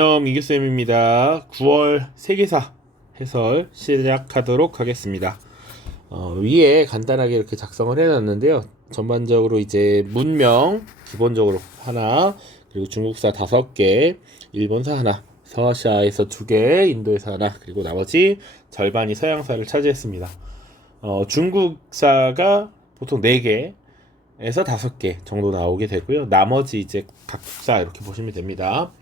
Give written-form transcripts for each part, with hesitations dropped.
안녕, 이규쌤입니다. 9월 세계사 해설 시작하도록 하겠습니다. 위에 간단하게 이렇게 작성을 해놨는데요. 전반적으로 이제 문명 기본적으로 하나, 그리고 중국사 5개, 일본사 하나, 서아시아에서 2개, 인도에서 하나, 그리고 나머지 절반이 서양사를 차지했습니다. 중국사가 보통 4개에서 5개 정도 나오게 되고요. 나머지 이제 각국사 이렇게 보시면 됩니다.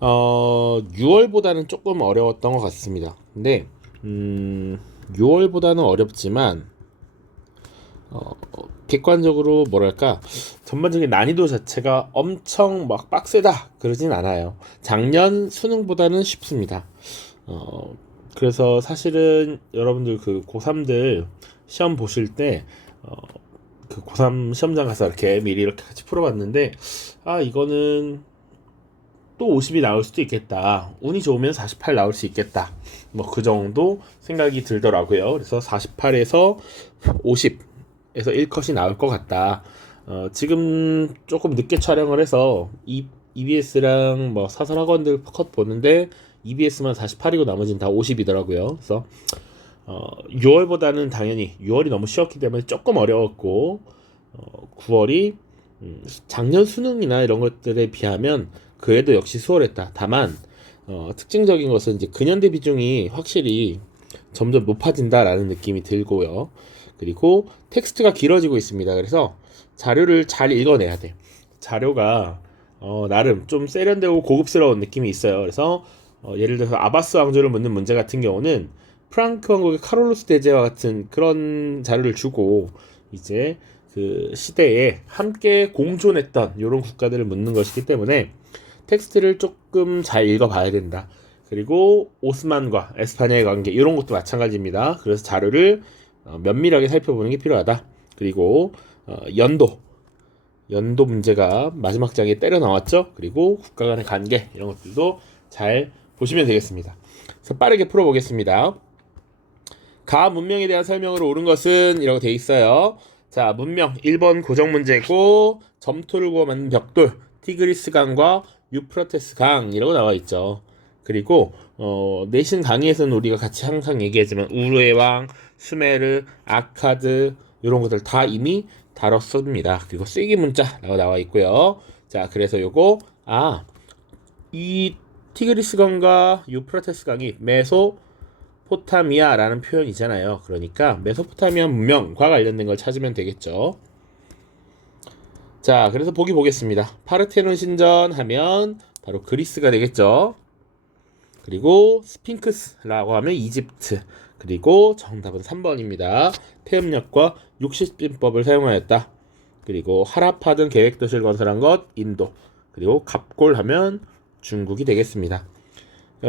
6월보다는 조금 어려웠던 것 같습니다. 근데 6월보다는 어렵지만 객관적으로 뭐랄까 전반적인 난이도 자체가 엄청 막 빡세다 그러진 않아요. 작년 수능보다는 쉽습니다. 그래서 사실은 여러분들 그 고3들 시험 보실 때 그 고3 시험장 가서 이렇게 미리 이렇게 같이 풀어봤는데 이거는 또 50이 나올 수도 있겠다. 운이 좋으면 48 나올 수 있겠다. 뭐 그 정도 생각이 들더라고요. 그래서 48에서 50에서 1컷이 나올 것 같다. 지금 조금 늦게 촬영을 해서 EBS랑 뭐 사설학원들 컷 보는데 EBS만 48이고 나머지는 다 50이더라고요. 그래서 6월보다는 당연히 6월이 너무 쉬웠기 때문에 조금 어려웠고 9월이 작년 수능이나 이런 것들에 비하면 그래도 역시 수월했다. 다만 특징적인 것은 이제 근현대 비중이 확실히 점점 높아진다라는 느낌이 들고요. 그리고 텍스트가 길어지고 있습니다. 그래서 자료를 잘 읽어내야 돼. 자료가 나름 좀 세련되고 고급스러운 느낌이 있어요. 그래서 예를 들어서 아바스 왕조를 묻는 문제 같은 경우는 프랑크 왕국의 카롤루스 대제와 같은 그런 자료를 주고 이제 그 시대에 함께 공존했던 이런 국가들을 묻는 것이기 때문에 텍스트를 조금 잘 읽어봐야 된다. 그리고 오스만과 에스파냐의 관계 이런 것도 마찬가지입니다. 그래서 자료를 면밀하게 살펴보는 게 필요하다. 그리고 연도 문제가 마지막 장에 때려 나왔죠. 그리고 국가 간의 관계 이런 것들도 잘 보시면 되겠습니다. 그래서 빠르게 풀어보겠습니다. 가 문명에 대한 설명으로 옳은 것은 이라고 되어 있어요. 자, 문명 1번 고정 문제고 점토를 구워 만든 벽돌 티그리스 강과 유프라테스 강이라고 나와 있죠. 그리고 내신 강의에서는 우리가 같이 항상 얘기하지만 우르의 왕, 수메르, 아카드 이런 것들 다 이미 다뤘습니다. 그리고 쓰기 문자라고 나와 있고요. 자, 그래서 요거 이 티그리스 강과 유프라테스 강이 메소포타미아라는 표현이잖아요. 그러니까 메소포타미아 문명과 관련된 걸 찾으면 되겠죠. 자, 그래서 보기 보겠습니다. 파르테논 신전 하면 바로 그리스가 되겠죠. 그리고 스핑크스라고 하면 이집트. 그리고 정답은 3번입니다. 태음력과 60진법을 사용하였다. 그리고 하라파 등 계획도시를 건설한 것 인도. 그리고 갑골 하면 중국이 되겠습니다.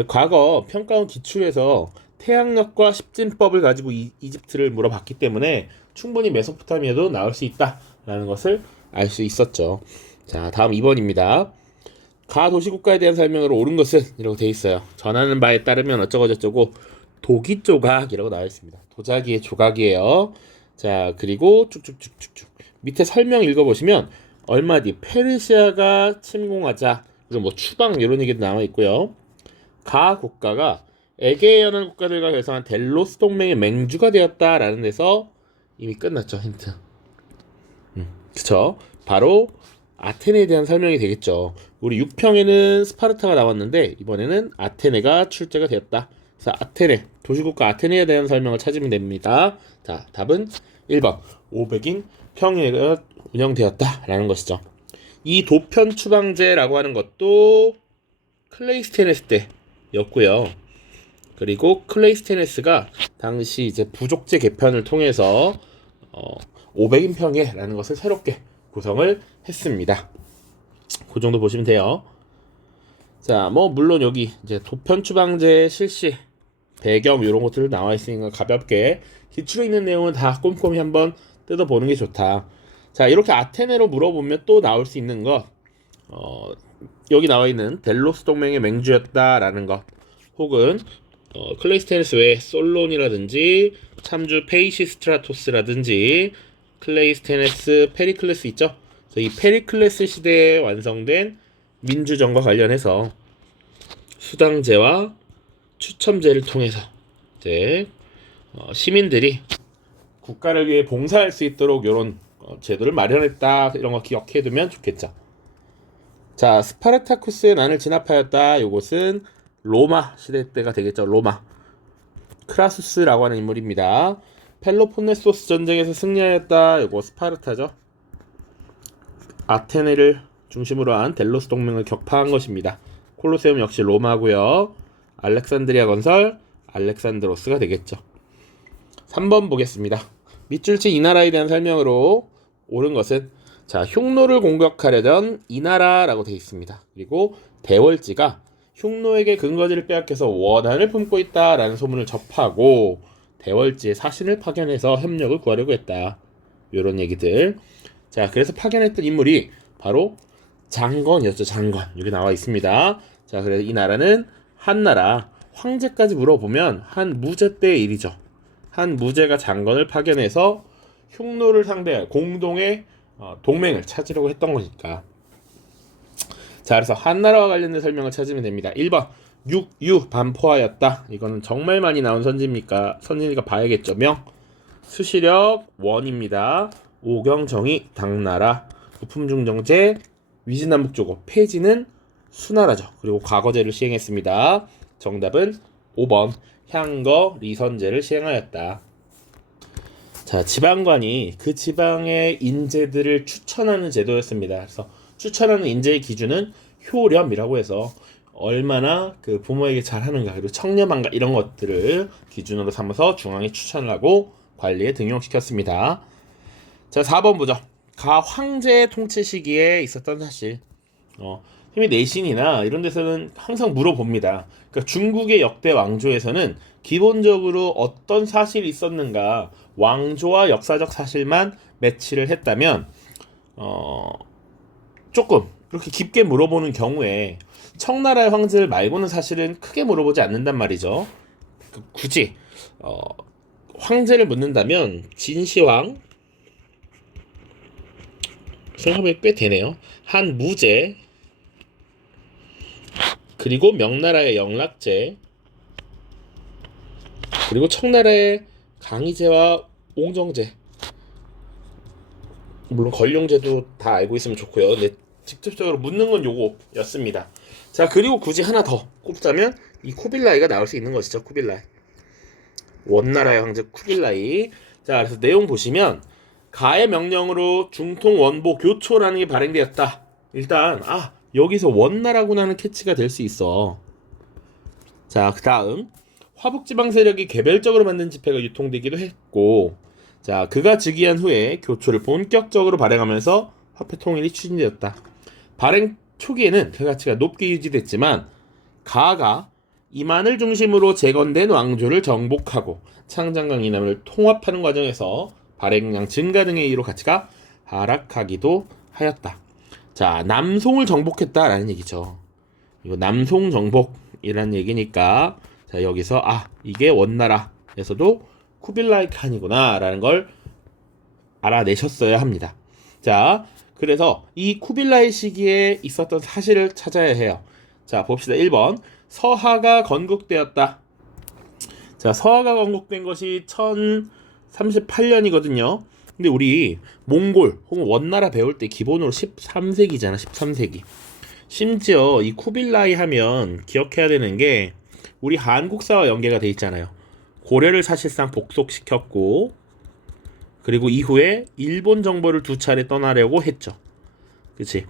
과거 평가원 기출에서 태양력과 10진법을 가지고 이집트를 물어봤기 때문에 충분히 메소포타미아도 나올 수 있다라는 것을 알 수 있었죠. 자, 다음 2번입니다. 가 도시국가에 대한 설명으로 옳은 것은 이라고 되어 있어요. 전하는 바에 따르면 어쩌고저쩌고 도기 조각이라고 나와 있습니다. 도자기의 조각이에요. 자, 그리고 쭉쭉쭉쭉쭉 밑에 설명 읽어보시면 얼마 뒤 페르시아가 침공하자 그리고 뭐 추방 이런 얘기도 나와 있고요. 가 국가가 에게해 연안 국가들과 결성한 델로스 동맹의 맹주가 되었다라는 데서 이미 끝났죠. 힌트. 그쵸? 바로 아테네에 대한 설명이 되겠죠. 우리 6평에는 스파르타가 나왔는데 이번에는 아테네가 출제가 되었다. 그래서 아테네, 도시국가 아테네에 대한 설명을 찾으면 됩니다. 자, 답은 1번 500인 평야가 운영되었다라는 것이죠. 이 도편 추방제라고 하는 것도 클레이스테네스 때였고요. 그리고 클레이스테네스가 당시 이제 부족제 개편을 통해서 500인 평해라는 것을 새롭게 구성을 했습니다. 그 정도 보시면 돼요. 자, 뭐 물론 여기 이제 도편 추방제 실시 배경 이런 것들 나와 있으니까 가볍게 기출에 있는 내용은 다 꼼꼼히 한번 뜯어보는 게 좋다. 자, 이렇게 아테네로 물어보면 또 나올 수 있는 것 여기 나와 있는 델로스 동맹의 맹주였다라는 것 혹은 클레이스테네스 외에 솔론이라든지 참주 페이시스트라토스라든지 클레이스테네스 페리클레스 있죠. 이 페리클레스 시대에 완성된 민주정과 관련해서 수당제와 추첨제를 통해서 이제 시민들이 국가를 위해 봉사할 수 있도록 이런 제도를 마련했다. 이런 거 기억해두면 좋겠죠. 자, 스파르타쿠스의 난을 진압하였다. 이것은 로마 시대 때가 되겠죠. 로마. 크라수스라고 하는 인물입니다. 펠로폰네소스 전쟁에서 승리하였다. 이거 스파르타죠. 아테네를 중심으로 한 델로스 동맹을 격파한 것입니다. 콜로세움 역시 로마고요. 알렉산드리아 건설 알렉산드로스가 되겠죠. 3번 보겠습니다. 밑줄치 이 나라에 대한 설명으로 옳은 것은 자, 흉노를 공격하려던 이 나라라고 되어 있습니다. 그리고 대월지가 흉노에게 근거지를 빼앗겨서 원한을 품고 있다라는 소문을 접하고 대월지의 사신을 파견해서 협력을 구하려고 했다. 이런 얘기들. 자, 그래서 파견했던 인물이 바로 장건이었죠. 장건. 여기 나와 있습니다. 자, 그래서 이 나라는 한나라 황제까지 물어보면 한 무제 때의 일이죠. 한 무제가 장건을 파견해서 흉노를 상대할 공동의 동맹을 찾으려고 했던 거니까. 자, 그래서 한나라와 관련된 설명을 찾으면 됩니다. 1번 육유 반포하였다. 이거는 정말 많이 나온 선지니까 봐야겠죠. 명 수시력 원입니다. 오경정이 당나라 부품중정제 위진남북조고 폐지는 수나라죠. 그리고 과거제를 시행했습니다. 정답은 5번 향거 리선제를 시행하였다. 자, 지방관이 그 지방의 인재들을 추천하는 제도였습니다. 그래서 추천하는 인재의 기준은 효렴이라고 해서 얼마나 그 부모에게 잘하는가 그리고 청렴한가 이런 것들을 기준으로 삼아서 중앙에 추천을 하고 관리에 등용시켰습니다. 자, 4번 보죠. 가 황제의 통치 시기에 있었던 사실. 힘이 내신이나 이런 데서는 항상 물어봅니다. 그러니까 중국의 역대 왕조에서는 기본적으로 어떤 사실이 있었는가 왕조와 역사적 사실만 매치를 했다면 조금 그렇게 깊게 물어보는 경우에 청나라의 황제를 말고는 사실은 크게 물어보지 않는단 말이죠. 굳이 황제를 묻는다면 진시황 생각하면 꽤 되네요. 한 무제 그리고 명나라의 영락제 그리고 청나라의 강희제와 옹정제 물론 걸룡제도 다 알고 있으면 좋고요. 근데 직접적으로 묻는 건 요거였습니다. 자, 그리고 굳이 하나 더 꼽자면 이 쿠빌라이가 나올 수 있는 것이죠. 쿠빌라이 원나라의 황제 쿠빌라이. 자, 그래서 내용 보시면 가의 명령으로 중통 원보 교초라는 게 발행되었다. 일단 여기서 원나라구나 하는 캐치가 될 수 있어. 자, 그 다음 화북지방 세력이 개별적으로 만든 지폐가 유통되기도 했고, 자, 그가 즉위한 후에 교초를 본격적으로 발행하면서 화폐 통일이 추진되었다. 발행 초기에는 그 가치가 높게 유지됐지만 가가 이만을 중심으로 재건된 왕조를 정복하고 창장강 이남을 통합하는 과정에서 발행량 증가 등의 이유로 가치가 하락하기도 하였다. 자, 남송을 정복했다라는 얘기죠. 이거 남송 정복이라는 얘기니까 자, 여기서 이게 원나라에서도 쿠빌라이 칸이구나 라는 걸 알아내셨어야 합니다. 자, 그래서 이 쿠빌라이 시기에 있었던 사실을 찾아야 해요. 자, 봅시다. 1번 서하가 건국되었다. 자, 서하가 건국된 것이 1038년이거든요. 근데 우리 몽골 혹은 원나라 배울 때 기본으로 13세기잖아. 13세기. 심지어 이 쿠빌라이 하면 기억해야 되는 게 우리 한국사와 연계가 돼 있잖아요. 고려를 사실상 복속시켰고 그리고 이후에 일본 정보를 두 차례 떠나려고 했죠. 그치?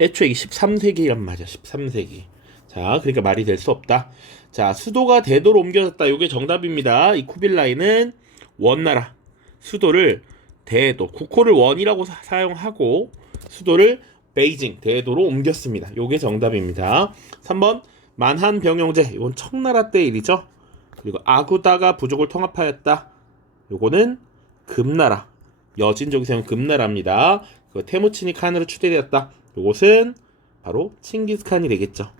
애초에 이게 13세기란 말이야. 13세기. 자, 그러니까 말이 될 수 없다. 자, 수도가 대도로 옮겨졌다. 이게 정답입니다. 이 쿠빌라이는 원나라 수도를 대도, 국호를 원이라고 사용하고 수도를 베이징, 대도로 옮겼습니다. 이게 정답입니다. 3번 만한 병용제. 이건 청나라 때 일이죠. 그리고 아구다가 부족을 통합하였다. 요거는 금나라, 여진족이 세운 금나라입니다. 그 테무치니 칸으로 추대되었다. 요것은 바로 칭기스칸이 되겠죠.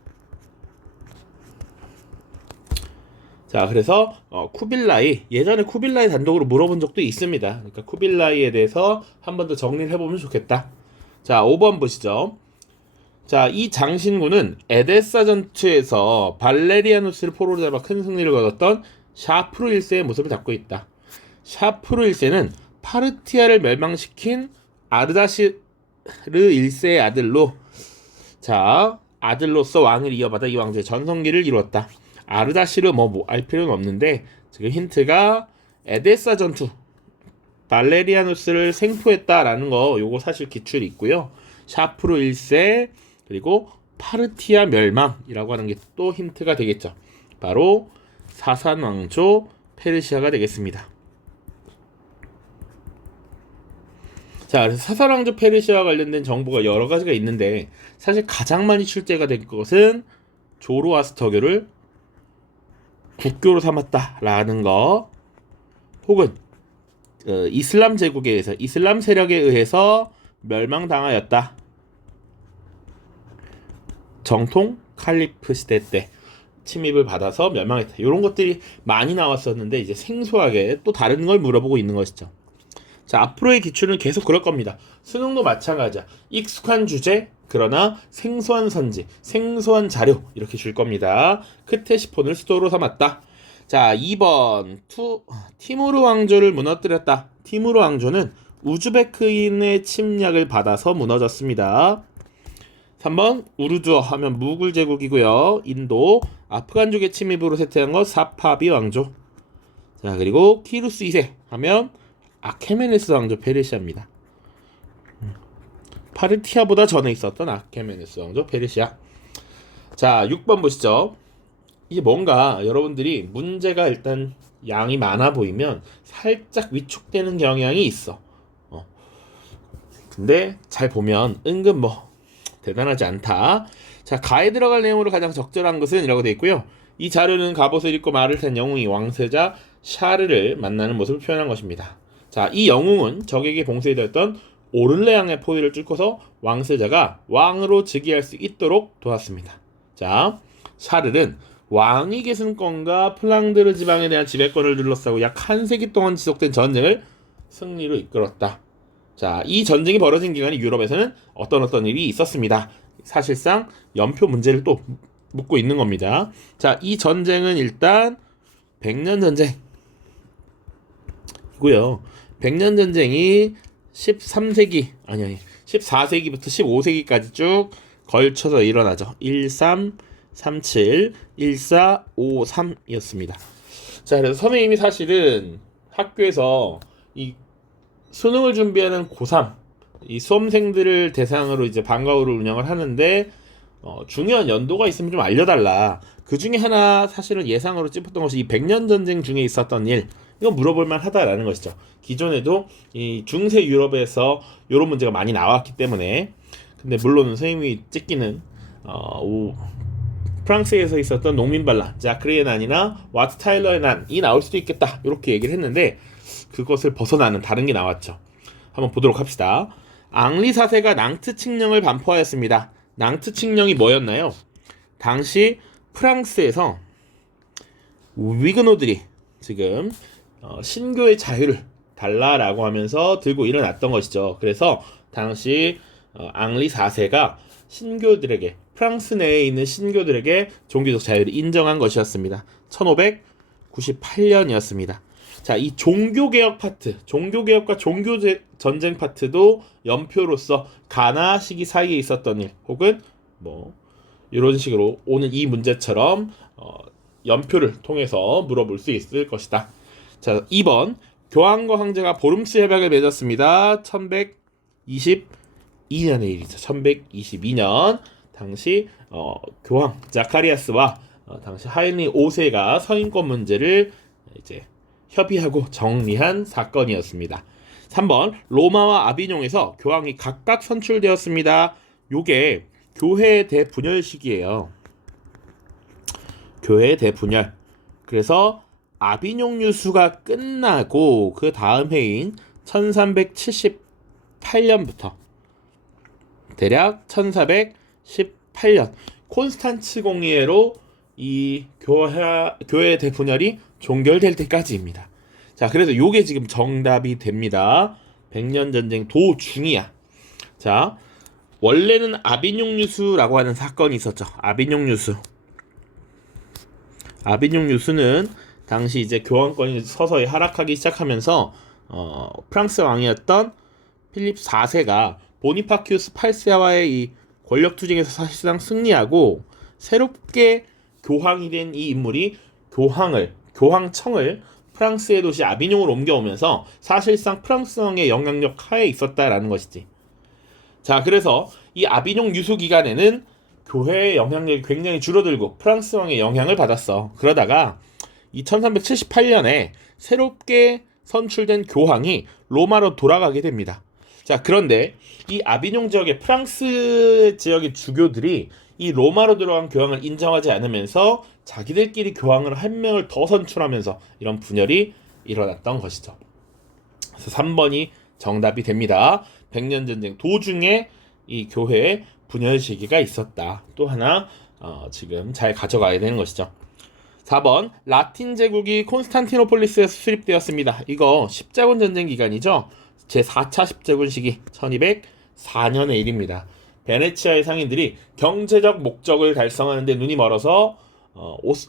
자, 그래서 쿠빌라이, 예전에 쿠빌라이 단독으로 물어본 적도 있습니다. 그러니까 쿠빌라이에 대해서 한 번 더 정리를 해보면 좋겠다. 자, 5번 보시죠. 자, 이 장신구는 에데사 전투에서 발레리아누스를 포로로 잡아 큰 승리를 거뒀던 샤프루 1세의 모습을 담고 있다. 샤프루 1세는 파르티아를 멸망시킨 아르다시르 1세의 아들로, 자, 아들로서 왕을 이어받아 이 왕조의 전성기를 이루었다. 아르다시르 알 필요는 없는데 지금 힌트가 에데사 전투 발레리아누스를 생포했다라는 거, 요거 사실 기출이 있고요. 샤프루 1세 그리고 파르티아 멸망이라고 하는 게 또 힌트가 되겠죠. 바로 사산 왕조 페르시아가 되겠습니다. 자, 그래서 사산 왕조 페르시아와 관련된 정보가 여러 가지가 있는데 사실 가장 많이 출제가 된 것은 조로아스터교를 국교로 삼았다라는 거, 혹은 이슬람 제국에 의해서, 이슬람 세력에 의해서 멸망당하였다. 정통 칼리프 시대 때 침입을 받아서 멸망했다. 이런 것들이 많이 나왔었는데 이제 생소하게 또 다른 걸 물어보고 있는 것이죠. 자, 앞으로의 기출은 계속 그럴 겁니다. 수능도 마찬가지야. 익숙한 주제, 그러나 생소한 선지, 생소한 자료 이렇게 줄 겁니다. 크테시폰을 수도로 삼았다. 자, 2번 티무르 왕조를 무너뜨렸다. 티무르 왕조는 우즈베크인의 침략을 받아서 무너졌습니다. 3번 우르주어 하면 무굴 제국이고요. 인도 아프간족의 침입으로 쇠퇴한 것 사파비 왕조. 자, 그리고 키루스 2세 하면 아케메네스 왕조 페르시아입니다. 파르티아보다 전에 있었던 아케메네스 왕조 페르시아. 자, 6번 보시죠. 이게 뭔가 여러분들이 문제가 일단 양이 많아 보이면 살짝 위축되는 경향이 있어. 근데 잘 보면 은근 대단하지 않다. 자, 가에 들어갈 내용으로 가장 적절한 것은 이라고 되어 있고요. 이 자료는 갑옷을 입고 말을 탄 영웅이 왕세자 샤르를 만나는 모습을 표현한 것입니다. 자, 이 영웅은 적에게 봉쇄되었던 오를레앙의 포위를 뚫고서 왕세자가 왕으로 즉위할 수 있도록 도왔습니다. 자, 샤르는 왕위 계승권과 플랑드르 지방에 대한 지배권을 둘러싸고 약 한 세기 동안 지속된 전쟁을 승리로 이끌었다. 자, 이 전쟁이 벌어진 기간에 유럽에서는 어떤 일이 있었습니다. 사실상 연표 문제를 또 묻고 있는 겁니다. 자, 이 전쟁은 일단 백년 전쟁이고요. 백년 전쟁이 14세기부터 15세기까지 쭉 걸쳐서 일어나죠. 1337, 1453이었습니다. 자, 그래서 선생님이 사실은 학교에서 이 수능을 준비하는 고3 이 수험생들을 대상으로 이제 방과후를 운영을 하는데 중요한 연도가 있으면 좀 알려달라. 그 중에 하나 사실은 예상으로 찝었던 것이 이 백년 전쟁 중에 있었던 일, 이거 물어볼만 하다라는 것이죠. 기존에도 이 중세 유럽에서 이런 문제가 많이 나왔기 때문에. 근데 물론 선생님이 찍기는 프랑스에서 있었던 농민반란, 자크리의 난이나 와트 타일러의 난이 나올 수도 있겠다, 이렇게 얘기를 했는데 그것을 벗어나는 다른 게 나왔죠. 한번 보도록 합시다. 앙리 4세가 낭트 칙령을 반포하였습니다. 낭트 칙령이 뭐였나요? 당시 프랑스에서 위그노들이 지금 신교의 자유를 달라라고 하면서 들고 일어났던 것이죠. 그래서 당시 앙리 4세가 신교들에게, 프랑스 내에 있는 신교들에게 종교적 자유를 인정한 것이었습니다. 1598년이었습니다. 자, 이 종교개혁 파트, 종교개혁과 종교전쟁 파트도 연표로서 가나 시기 사이에 있었던 일, 혹은 이런 식으로 오늘 이 문제처럼 연표를 통해서 물어볼 수 있을 것이다. 자, 2번 교황과 황제가 보름스 협약을 맺었습니다. 1122년의 일이죠. 1122년 당시 교황 자카리아스와 당시 하인리 5세가 서인권 문제를 이제 협의하고 정리한 사건이었습니다. 3번 로마와 아비뇽에서 교황이 각각 선출되었습니다. 요게 교회 대분열 시기예요. 교회 대분열. 그래서 아비뇽 유수가 끝나고 그 다음 해인 1378년부터 대략 1418년 콘스탄츠 공의회로 이 교회 대분열이 종결될 때까지입니다. 자, 그래서 요게 지금 정답이 됩니다. 백년 전쟁 도중이야. 자, 원래는 아비뇽 유수라고 하는 사건이 있었죠. 아비뇽 유수. 아비뇽 유수는 당시 이제 교황권이 서서히 하락하기 시작하면서 프랑스 왕이었던 필립 4세가 보니파큐스 8세와의 이 권력 투쟁에서 사실상 승리하고 새롭게 교황이 된 이 인물이 교황청을 프랑스의 도시 아비뇽으로 옮겨오면서 사실상 프랑스 왕의 영향력 하에 있었다라는 것이지. 자, 그래서 이 아비뇽 유수 기간에는 교회의 영향력이 굉장히 줄어들고 프랑스 왕의 영향을 받았어. 그러다가 1378년에 새롭게 선출된 교황이 로마로 돌아가게 됩니다. 자, 그런데 이 아비뇽 지역의 프랑스 지역의 주교들이 이 로마로 들어간 교황을 인정하지 않으면서 자기들끼리 교황을 한 명을 더 선출하면서 이런 분열이 일어났던 것이죠. 그래서 3번이 정답이 됩니다. 백년 전쟁 도중에 이 교회에 분열 시기가 있었다. 또 하나 지금 잘 가져가야 되는 것이죠. 4번 라틴 제국이 콘스탄티노폴리스에서 수립되었습니다. 이거 십자군 전쟁 기간이죠. 제4차 십자군 시기 1204년의 일입니다. 베네치아의 상인들이 경제적 목적을 달성하는 데 눈이 멀어서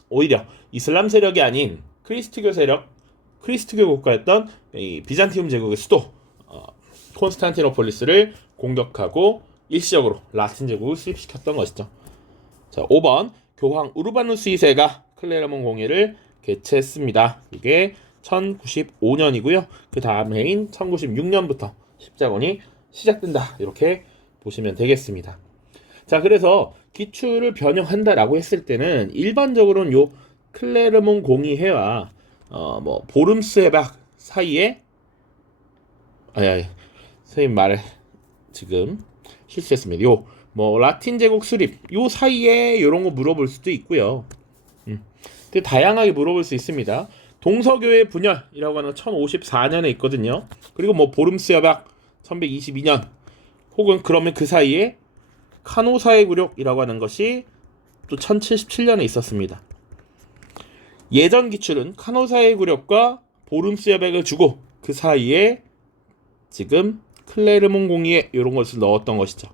오히려 이슬람 세력이 아닌 크리스트교 국가였던 이 비잔티움 제국의 수도 콘스탄티노폴리스를 공격하고 일시적으로 라틴 제국을 수립시켰던 것이죠. 자, 5번 교황 우르바누스 2세가 클레르몬 공회를 개최했습니다. 이게 1095년이고요. 그 다음 해인 1096년부터 십자군이 시작된다. 이렇게 보시면 되겠습니다. 자, 그래서 기출을 변형한다라고 했을 때는 일반적으로는 요 클레르몬 공의회와 보름스 해박 사이에 선생님 말을 지금 실수했습니다. 라틴 제국 수립 요 사이에 요런 거 물어볼 수도 있고요. 되게 다양하게 물어볼 수 있습니다. 동서교회 분열이라고 하는 건 1054년에 있거든요. 그리고 보름스 협약 1122년 혹은 그러면 그 사이에 카노사의 굴욕이라고 하는 것이 또 1077년에 있었습니다. 예전 기출은 카노사의 굴욕과 보름스 협약을 주고 그 사이에 지금 클레르몬 공의회 이런 것을 넣었던 것이죠.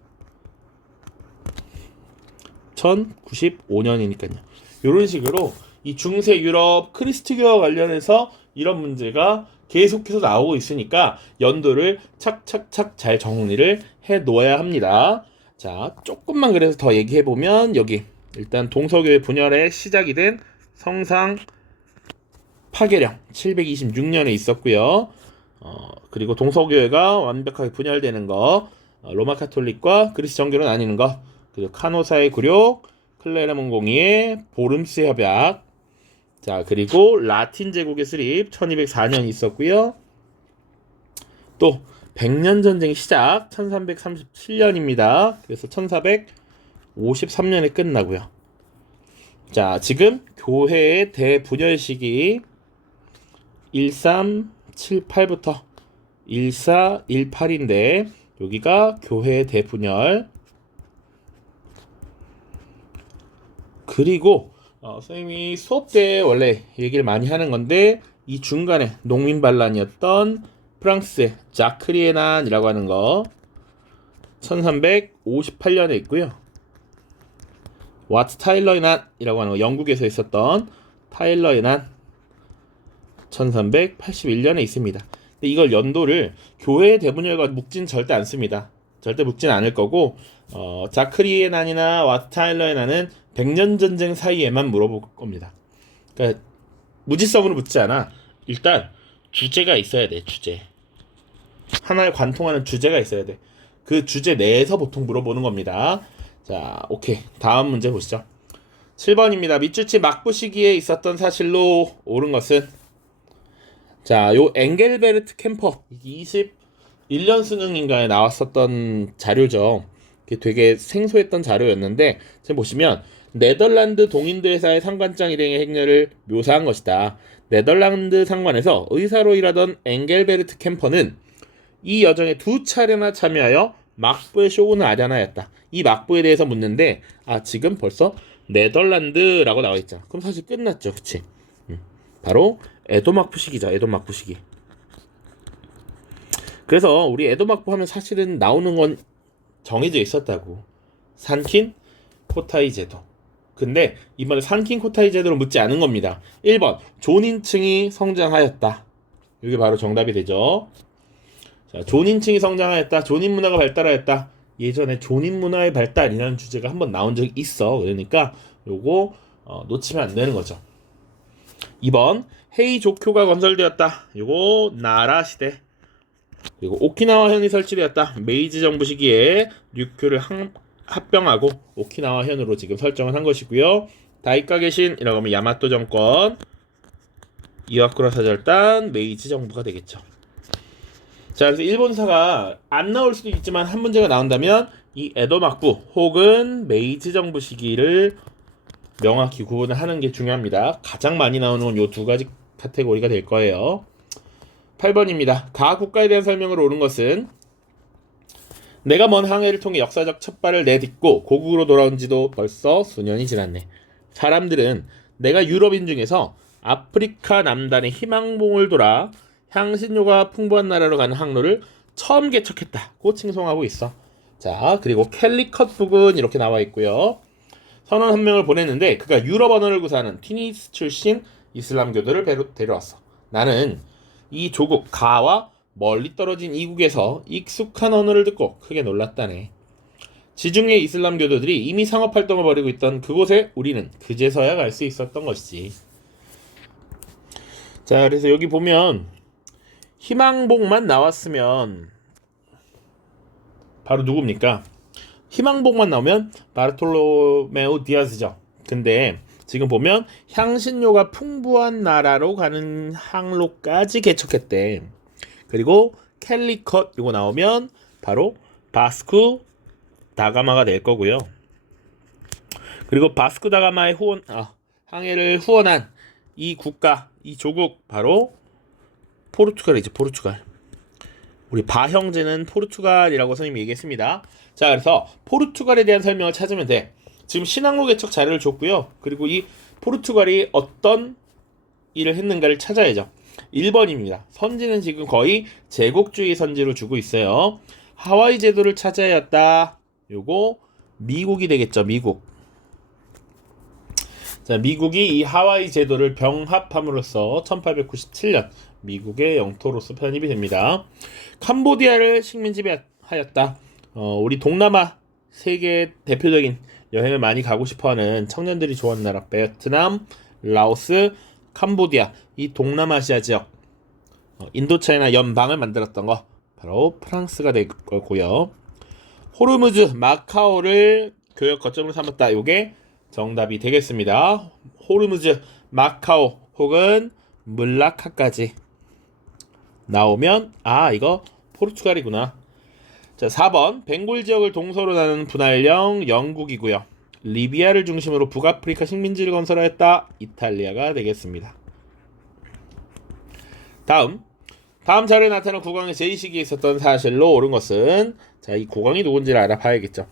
1095년이니까요. 이런 식으로 이 중세 유럽 크리스트교와 관련해서 이런 문제가 계속해서 나오고 있으니까 연도를 착착착 잘 정리를 해 놓아야 합니다. 자, 조금만 그래서 더 얘기해 보면 여기 일단 동서교회 분열의 시작이 된 성상 파괴령 726년에 있었고요. 그리고 동서교회가 완벽하게 분열되는 거, 로마 카톨릭과 그리스 정교로 나뉘는 거, 그리고 카노사의 굴욕, 클레르몬 공의회, 보름스 협약, 자, 그리고 라틴 제국의 수립 1204년 있었고요. 또 백년 전쟁 시작 1337년입니다. 그래서 1453년에 끝나고요. 자, 지금 교회의 대분열 시기 1378부터 1418인데 여기가 교회의 대분열. 그리고 선생님이 수업 때 원래 얘기를 많이 하는 건데 이 중간에 농민 반란이었던 프랑스의 자크리의 난이라고 하는 거 1358년에 있고요. 와트 타일러의 난이라고 하는 거 영국에서 있었던 타일러의 난 1381년에 있습니다. 근데 이걸 연도를 교회의 대분열과 묶진 절대 않습니다. 절대 묶진 않을 거고 자크리의 난이나 와트 타일러의 난은 백년 전쟁 사이에만 물어볼 겁니다. 그러니까 무지성으로 묻지 않아. 일단 주제가 있어야 돼. 주제. 하나에 관통하는 주제가 있어야 돼. 그 주제 내에서 보통 물어보는 겁니다. 자, 오케이. 다음 문제 보시죠. 7번입니다. 미츠치 막부 시기에 있었던 사실로 옳은 것은 자, 요 엥겔베르트 캠퍼 21년 수능인가에 나왔었던 자료죠. 되게 생소했던 자료였는데 지금 보시면 네덜란드 동인드 회사의 상관장 일행의 행렬을 묘사한 것이다. 네덜란드 상관에서 의사로 일하던 엥겔베르트 캠퍼는 이 여정에 2차례나 참여하여 막부의 쇼군을 아련하였다. 이 막부에 대해서 묻는데 지금 벌써 네덜란드라고 나와 있잖아. 그럼 사실 끝났죠, 그치? 바로 에도 막부 시기죠. 에도 막부 시기. 그래서 우리 에도 막부 하면 사실은 나오는 건 정해져 있었다고. 산킨 코타이 제도. 근데 이번에 산킨 코타이 제도를 묻지 않은 겁니다. 1번 존인층이 성장하였다. 이게 바로 정답이 되죠. 자, 존인층이 성장하였다. 존인 문화가 발달하였다. 예전에 존인 문화의 발달이라는 주제가 한번 나온 적이 있어. 그러니까 요거 놓치면 안 되는 거죠. 2번 헤이 조교가 건설되었다. 요거 나라 시대. 그리고 오키나와현이 설치되었다. 메이지 정부 시기에 류큐를 합병하고 오키나와현으로 지금 설정을 한 것이고요. 다이카게 신이라고 하면 야마토 정권, 이와쿠라 사절단, 메이지 정부가 되겠죠. 자, 그래서 일본사가 안 나올 수도 있지만 한 문제가 나온다면 이 에도 막부 혹은 메이지 정부 시기를 명확히 구분을 하는 게 중요합니다. 가장 많이 나오는 건 이 두 가지 카테고리가 될 거예요. 8번입니다. 가 국가에 대한 설명으로 옳은 것은 내가 먼 항해를 통해 역사적 첫발을 내딛고 고국으로 돌아온 지도 벌써 수년이 지났네. 사람들은 내가 유럽인 중에서 아프리카 남단의 희망봉을 돌아 향신료가 풍부한 나라로 가는 항로를 처음 개척했다고 칭송하고 있어. 자, 그리고 캘리컷 북은 이렇게 나와 있고요. 선원 한 명을 보냈는데 그가 유럽 언어를 구사하는 튀니스 출신 이슬람교도를 데려왔어. 나는 이 조국 가와 멀리 떨어진 이국에서 익숙한 언어를 듣고 크게 놀랐다네. 지중해 이슬람교도들이 이미 상업활동을 벌이고 있던 그곳에 우리는 그제서야 갈 수 있었던 것이지. 자, 그래서 여기 보면 희망복만 나왔으면 바로 누굽니까? 희망복만 나오면 바르톨로메오 디아스죠. 근데 지금 보면 향신료가 풍부한 나라로 가는 항로까지 개척했대. 그리고 캘리컷 이거 나오면 바로 바스쿠 다가마가 될 거고요. 그리고 바스쿠 다가마의 항해를 후원한 이 국가, 이 조국 바로 포르투갈이죠. 포르투갈. 우리 바 형제는 포르투갈이라고 선생님이 얘기했습니다. 자, 그래서 포르투갈에 대한 설명을 찾으면 돼. 지금 신항로 개척 자료를 줬고요. 그리고 이 포르투갈이 어떤 일을 했는가를 찾아야죠. 1번입니다. 선지는 지금 거의 제국주의 선지로 주고 있어요. 하와이 제도를 찾아야 했다. 요거 미국이 되겠죠. 미국. 자, 미국이 이 하와이 제도를 병합함으로써 1897년 미국의 영토로서 편입이 됩니다. 캄보디아를 식민지배하였다. 우리 동남아 세계 대표적인 여행을 많이 가고 싶어하는 청년들이 좋아하는 나라 베트남, 라오스, 캄보디아 이 동남아시아 지역 인도차이나 연방을 만들었던 거 바로 프랑스가 될 거고요. 호르무즈, 마카오를 교역 거점으로 삼았다. 요게 정답이 되겠습니다. 호르무즈, 마카오 혹은 물라카까지 나오면 이거 포르투갈이구나. 자, 4번 벵골 지역을 동서로 나누는 분할령 영국이고요. 리비아를 중심으로 북아프리카 식민지를 건설하였다. 이탈리아가 되겠습니다. 다음 자료에 나타난 국왕의 제2시기에 있었던 사실로 옳은 것은 자, 이 국왕이 누군지를 알아봐야겠죠.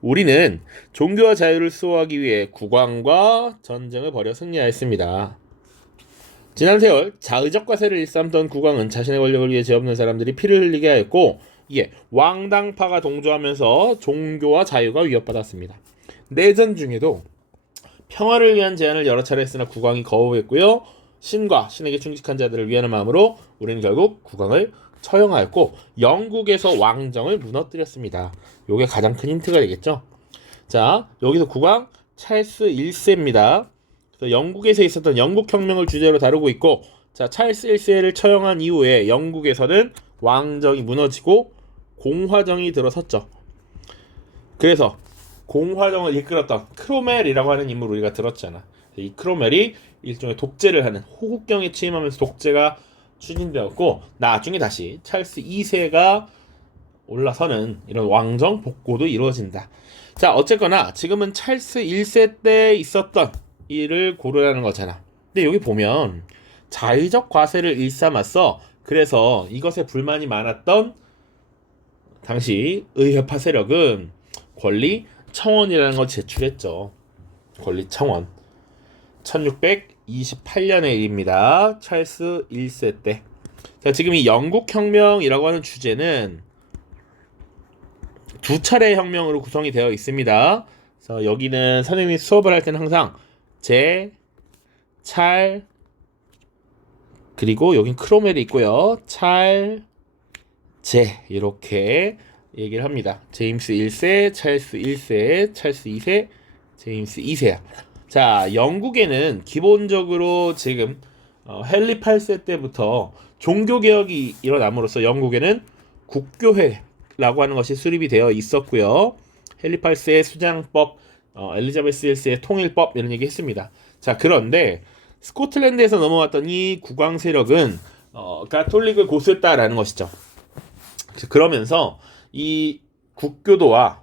우리는 종교와 자유를 수호하기 위해 국왕과 전쟁을 벌여 승리하였습니다. 지난 세월 자의적 과세를 일삼던 국왕은 자신의 권력을 위해 죄 없는 사람들이 피를 흘리게 하였고 이에 왕당파가 동조하면서 종교와 자유가 위협받았습니다. 내전 중에도 평화를 위한 제안을 여러 차례 했으나 국왕이 거부했고요. 신과 신에게 충직한 자들을 위하는 마음으로 우리는 결국 국왕을 처형하였고 영국에서 왕정을 무너뜨렸습니다. 요게 가장 큰 힌트가 되겠죠. 자, 여기서 국왕 찰스 1세입니다. 그래서 영국에서 있었던 영국혁명을 주제로 다루고 있고 자, 찰스 1세를 처형한 이후에 영국에서는 왕정이 무너지고 공화정이 들어섰죠. 그래서 공화정을 이끌었던 크로멜이라고 하는 인물 우리가 들었잖아. 이 크로멜이 일종의 독재를 하는 호국경에 취임하면서 독재가 추진되었고 나중에 다시 찰스 2세가 올라서는 이런 왕정 복고도 이루어진다. 자, 어쨌거나 지금은 찰스 1세 때 있었던 일을 고려하는 거잖아. 근데 여기 보면 자의적 과세를 일삼았어. 그래서 이것에 불만이 많았던 당시 의회파 세력은 권리 청원이라는 걸 제출했죠. 권리 청원. 1628년의 일입니다. 찰스 1세 때. 자, 지금 이 영국혁명이라고 하는 주제는 두 차례의 혁명으로 구성이 되어 있습니다. 그래서 여기는 선생님이 수업을 할 때는 항상 제, 찰, 그리고 여긴 크로멜이 있고요. 찰, 제 이렇게 얘기를 합니다. 제임스 1세, 찰스 1세, 찰스 2세, 제임스 2세야. 자, 영국에는 기본적으로 지금 헨리 8세 때부터 종교개혁이 일어남으로써 영국에는 국교회라고 하는 것이 수립이 되어 있었고요. 헨리 8세의 수장법, 엘리자베스 1세의 통일법 이런 얘기 했습니다. 자, 그런데 스코틀랜드에서 넘어왔던 이 국왕 세력은 가톨릭을 고수했다라는 것이죠. 그러면서 이 국교도와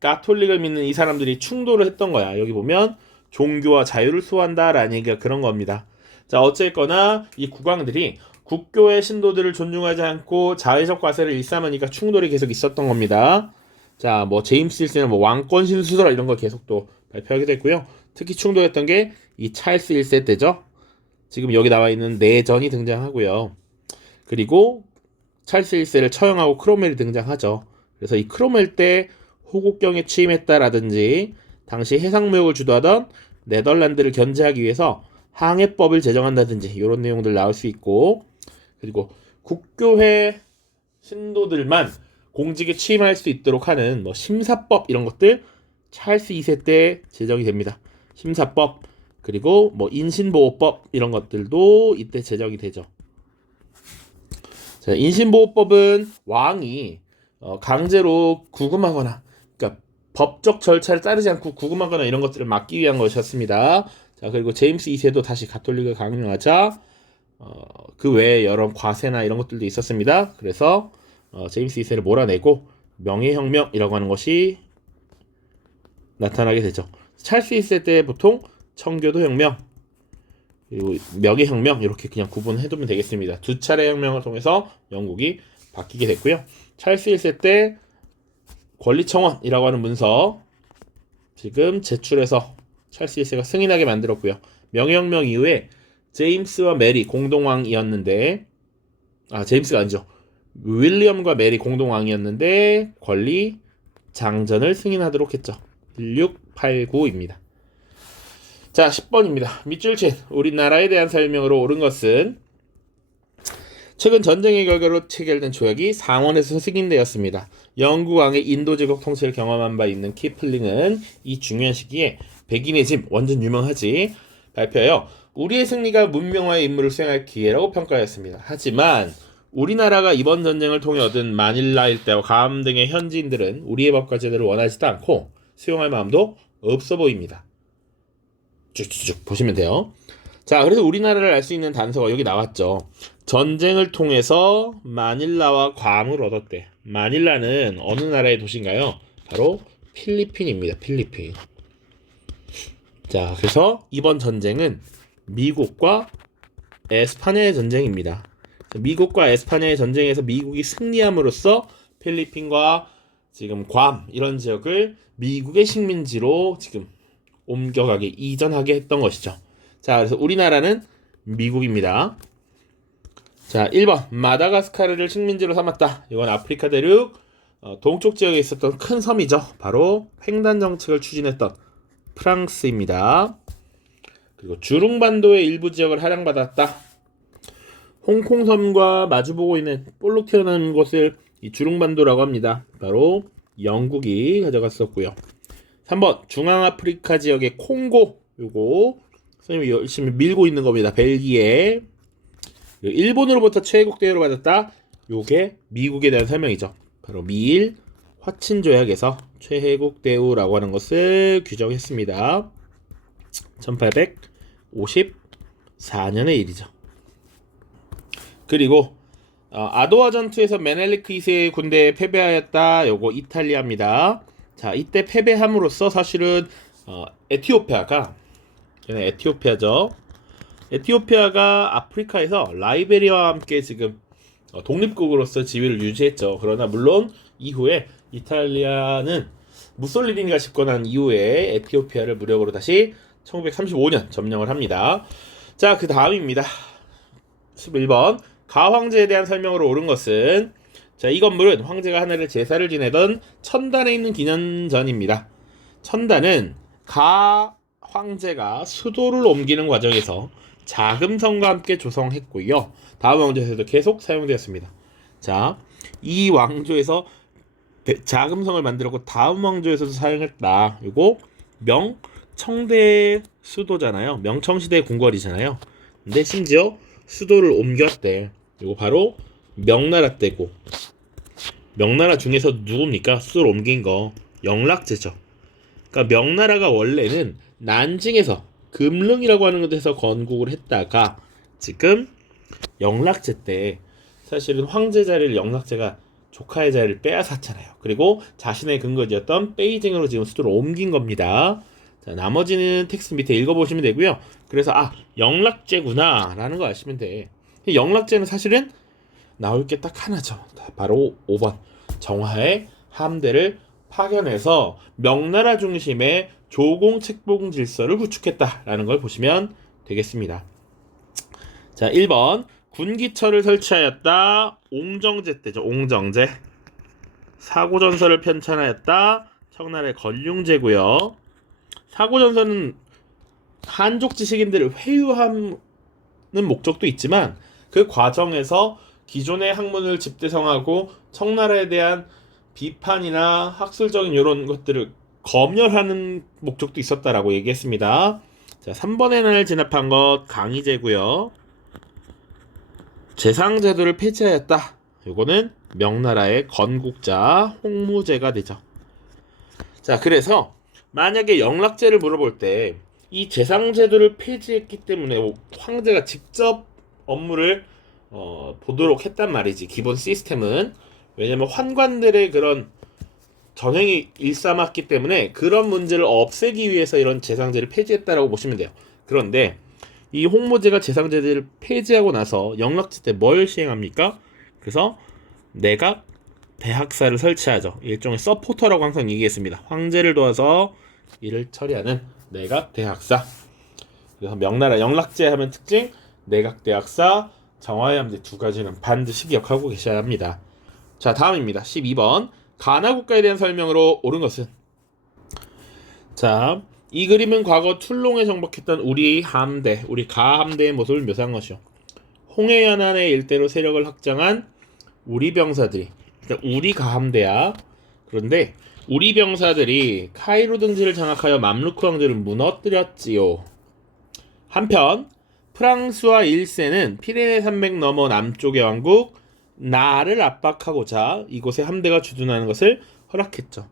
가톨릭을 믿는 이 사람들이 충돌을 했던 거야. 여기 보면 종교와 자유를 수호한다라는 얘기가 그런 겁니다. 자, 어쨌거나 이 국왕들이 국교의 신도들을 존중하지 않고 자의적 과세를 일삼으니까 충돌이 계속 있었던 겁니다. 자, 뭐 제임스 1세는 뭐 왕권 신수설 이런 걸 계속 또 발표하게 됐고요. 특히 충돌했던 게 이 찰스 1세 때죠. 지금 여기 나와 있는 내전이 등장하고요. 그리고 찰스 1세를 처형하고 크롬웰이 등장하죠. 그래서 이 크롬웰 때 호국경에 취임했다라든지 당시 해상무역을 주도하던 네덜란드를 견제하기 위해서 항해법을 제정한다든지 이런 내용들 나올 수 있고, 그리고 국교회 신도들만 공직에 취임할 수 있도록 하는 뭐 심사법 이런 것들 찰스 2세 때 제정이 됩니다. 심사법, 그리고 뭐 인신보호법 이런 것들도 이때 제정이 되죠. 자, 인신보호법은 왕이 강제로 구금하거나, 그러니까 법적 절차를 따르지 않고 구금하거나 이런 것들을 막기 위한 것이었습니다. 자, 그리고 제임스 2세도 다시 가톨릭을 강요하자 그 외에 여러 과세나 이런 것들도 있었습니다. 그래서 제임스 2세를 몰아내고 명예혁명이라고 하는 것이 나타나게 되죠. 찰스 1세 때 보통 청교도 혁명, 그리고 명예혁명 이렇게 그냥 구분해두면 되겠습니다. 두 차례 혁명을 통해서 영국이 바뀌게 됐고요. 찰스 1세 때 권리청원이라고 하는 문서 지금 제출해서 찰스 1세가 승인하게 만들었고요. 명예혁명 이후에 제임스와 메리 공동왕이었는데, 제임스가 아니죠. 윌리엄과 메리 공동왕이었는데 권리 장전을 승인하도록 했죠. 1689입니다. 자, 10번입니다. 밑줄 친 우리나라에 대한 설명으로 옳은 것은 최근 전쟁의 결과로 체결된 조약이 상원에서 승인되었습니다. 영국 왕의 인도 제국 통치를 경험한 바 있는 키플링은 이 중요한 시기에 백인의 집, 완전 유명하지, 발표하여 우리의 승리가 문명화의 임무를 수행할 기회라고 평가했습니다. 하지만 우리나라가 이번 전쟁을 통해 얻은 마닐라 일대와 괌 등의 현지인들은 우리의 법과 제도를 원하지도 않고 수용할 마음도 없어 보입니다. 쭉쭉쭉 보시면 돼요. 자, 그래서 우리나라를 알 수 있는 단서가 여기 나왔죠. 전쟁을 통해서 마닐라와 괌을 얻었대. 마닐라는 어느 나라의 도시인가요? 바로 필리핀입니다. 필리핀. 자, 그래서 이번 전쟁은 미국과 에스파냐의 전쟁입니다. 미국과 에스파냐의 전쟁에서 미국이 승리함으로써 필리핀과 지금 괌 이런 지역을 미국의 식민지로 지금 옮겨가게, 이전하게 했던 것이죠. 자, 그래서 우리나라는 미국입니다. 자, 1번 마다가스카르를 식민지로 삼았다. 이건 아프리카 대륙 동쪽 지역에 있었던 큰 섬이죠. 바로 횡단 정책을 추진했던 프랑스입니다. 그리고 주룽반도의 일부 지역을 할양받았다. 홍콩섬과 마주보고 있는 볼록 튀어나온 곳을 이 주룽반도라고 합니다. 바로 영국이 가져갔었고요. 3번 중앙아프리카 지역의 콩고, 요거 선생님이 열심히 밀고 있는 겁니다. 벨기에. 일본으로부터 최애국 대우를 받았다. 요게 미국에 대한 설명이죠. 바로 미일 화친 조약에서 최애국 대우라고 하는 것을 규정했습니다. 1854년의 일이죠. 그리고 아도아 전투에서 메넬리크 2세의 군대에 패배하였다. 요거 이탈리아입니다. 자, 이때 패배함으로써 사실은 에티오피아가, 얘는 에티오피아죠. 에티오피아가 아프리카에서 라이베리아와 함께 지금 독립국으로서 지위를 유지했죠. 그러나 물론 이후에 이탈리아는 무솔리니가 집권한 이후에 에티오피아를 무력으로 다시 1935년 점령을 합니다. 자, 그 다음입니다. 11번 가황제에 대한 설명으로 옳은 것은 자, 이 건물은 황제가 하늘에 제사를 지내던 천단에 있는 기년전입니다. 천단은 가 황제가 수도를 옮기는 과정에서 자금성과 함께 조성했고요. 다음 왕조에서도 계속 사용되었습니다. 자, 이 왕조에서 자금성을 만들었고 다음 왕조에서도 사용했다. 이거 명청대 수도잖아요. 명청시대 궁궐이잖아요. 근데 심지어 수도를 옮겼대. 이거 바로 명나라 때고, 명나라 중에서 누굽니까? 수도를 옮긴 거 영락제죠. 그러니까 명나라가 원래는 난징에서 금릉이라고 하는 곳에서 건국을 했다가 지금 영락제 때 사실은 황제 자리를 영락제가 조카의 자리를 빼앗았잖아요. 그리고 자신의 근거지였던 베이징으로 지금 수도를 옮긴 겁니다. 자, 나머지는 텍스트 밑에 읽어보시면 되고요. 그래서 영락제구나 라는 거 아시면 돼. 영락제는 사실은 나올 게 딱 하나죠. 바로 5번 정화의 함대를 파견해서 명나라 중심의 조공책봉 질서를 구축했다라는 걸 보시면 되겠습니다. 자, 1번 군기처를 설치하였다. 옹정제 때죠. 옹정제. 사고전서를 편찬하였다. 청나라의 건륭제고요. 사고전서는 한족 지식인들을 회유하는 목적도 있지만 그 과정에서 기존의 학문을 집대성하고 청나라에 대한 비판이나 학술적인 이런 것들을 검열하는 목적도 있었다라고 얘기했습니다. 자, 3번의 난을 진압한 것 강희제고요. 재상제도를 폐지하였다. 이거는 명나라의 건국자 홍무제가 되죠. 자, 그래서 만약에 영락제를 물어볼 때 이 재상제도를 폐지했기 때문에 황제가 직접 업무를 보도록 했단 말이지. 기본 시스템은. 왜냐면 환관들의 그런 전횡이 일삼았기 때문에 그런 문제를 없애기 위해서 이런 재상제를 폐지했다라고 보시면 돼요. 그런데 이 홍무제가 재상제를 폐지하고 나서 영락제 때 뭘 시행합니까? 그래서 내각 대학사를 설치하죠. 일종의 서포터라고 항상 얘기했습니다. 황제를 도와서 일을 처리하는 내각 대학사. 그래서 명나라 영락제 하면 특징 내각 대학사, 정화의 함대 두 가지는 반드시 기억하고 계셔야 합니다. 자, 다음입니다. 12번 가나 국가에 대한 설명으로 옳은 것은? 자, 이 그림은 과거 출롱에 정복했던 우리 함대, 우리 가 함대의 모습을 묘사한 것이요. 홍해연안의 일대로 세력을 확장한 우리 병사들이, 우리 가 함대야. 그런데 우리 병사들이 카이로 등지를 장악하여 맘루크 왕조를 무너뜨렸지요. 한편 프랑스와 1세는 피레네 산맥 너머 남쪽의 왕국 나를 압박하고자 이곳에 함대가 주둔하는 것을 허락했죠.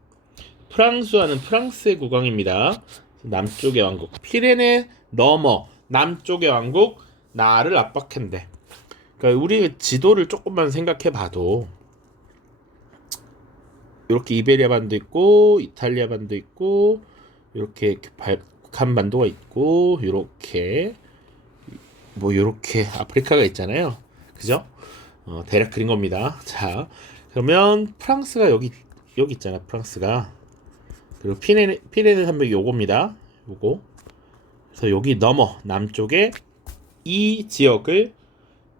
프랑스와는 프랑스의 국왕입니다. 남쪽의 왕국 피레네 너머 남쪽의 왕국 나를 압박한대. 그러니까 우리 지도를 조금만 생각해봐도 이렇게 이베리아 반도 있고 이탈리아 반도 있고 이렇게 북한 반도가 있고 이렇게 이렇게 아프리카가 있잖아요. 그죠? 대략 그린 겁니다. 자, 그러면 프랑스가 여기 있잖아. 프랑스가. 그리고 피레네 산맥이 요겁니다. 요거. 그래서 여기 넘어 남쪽에 이 지역을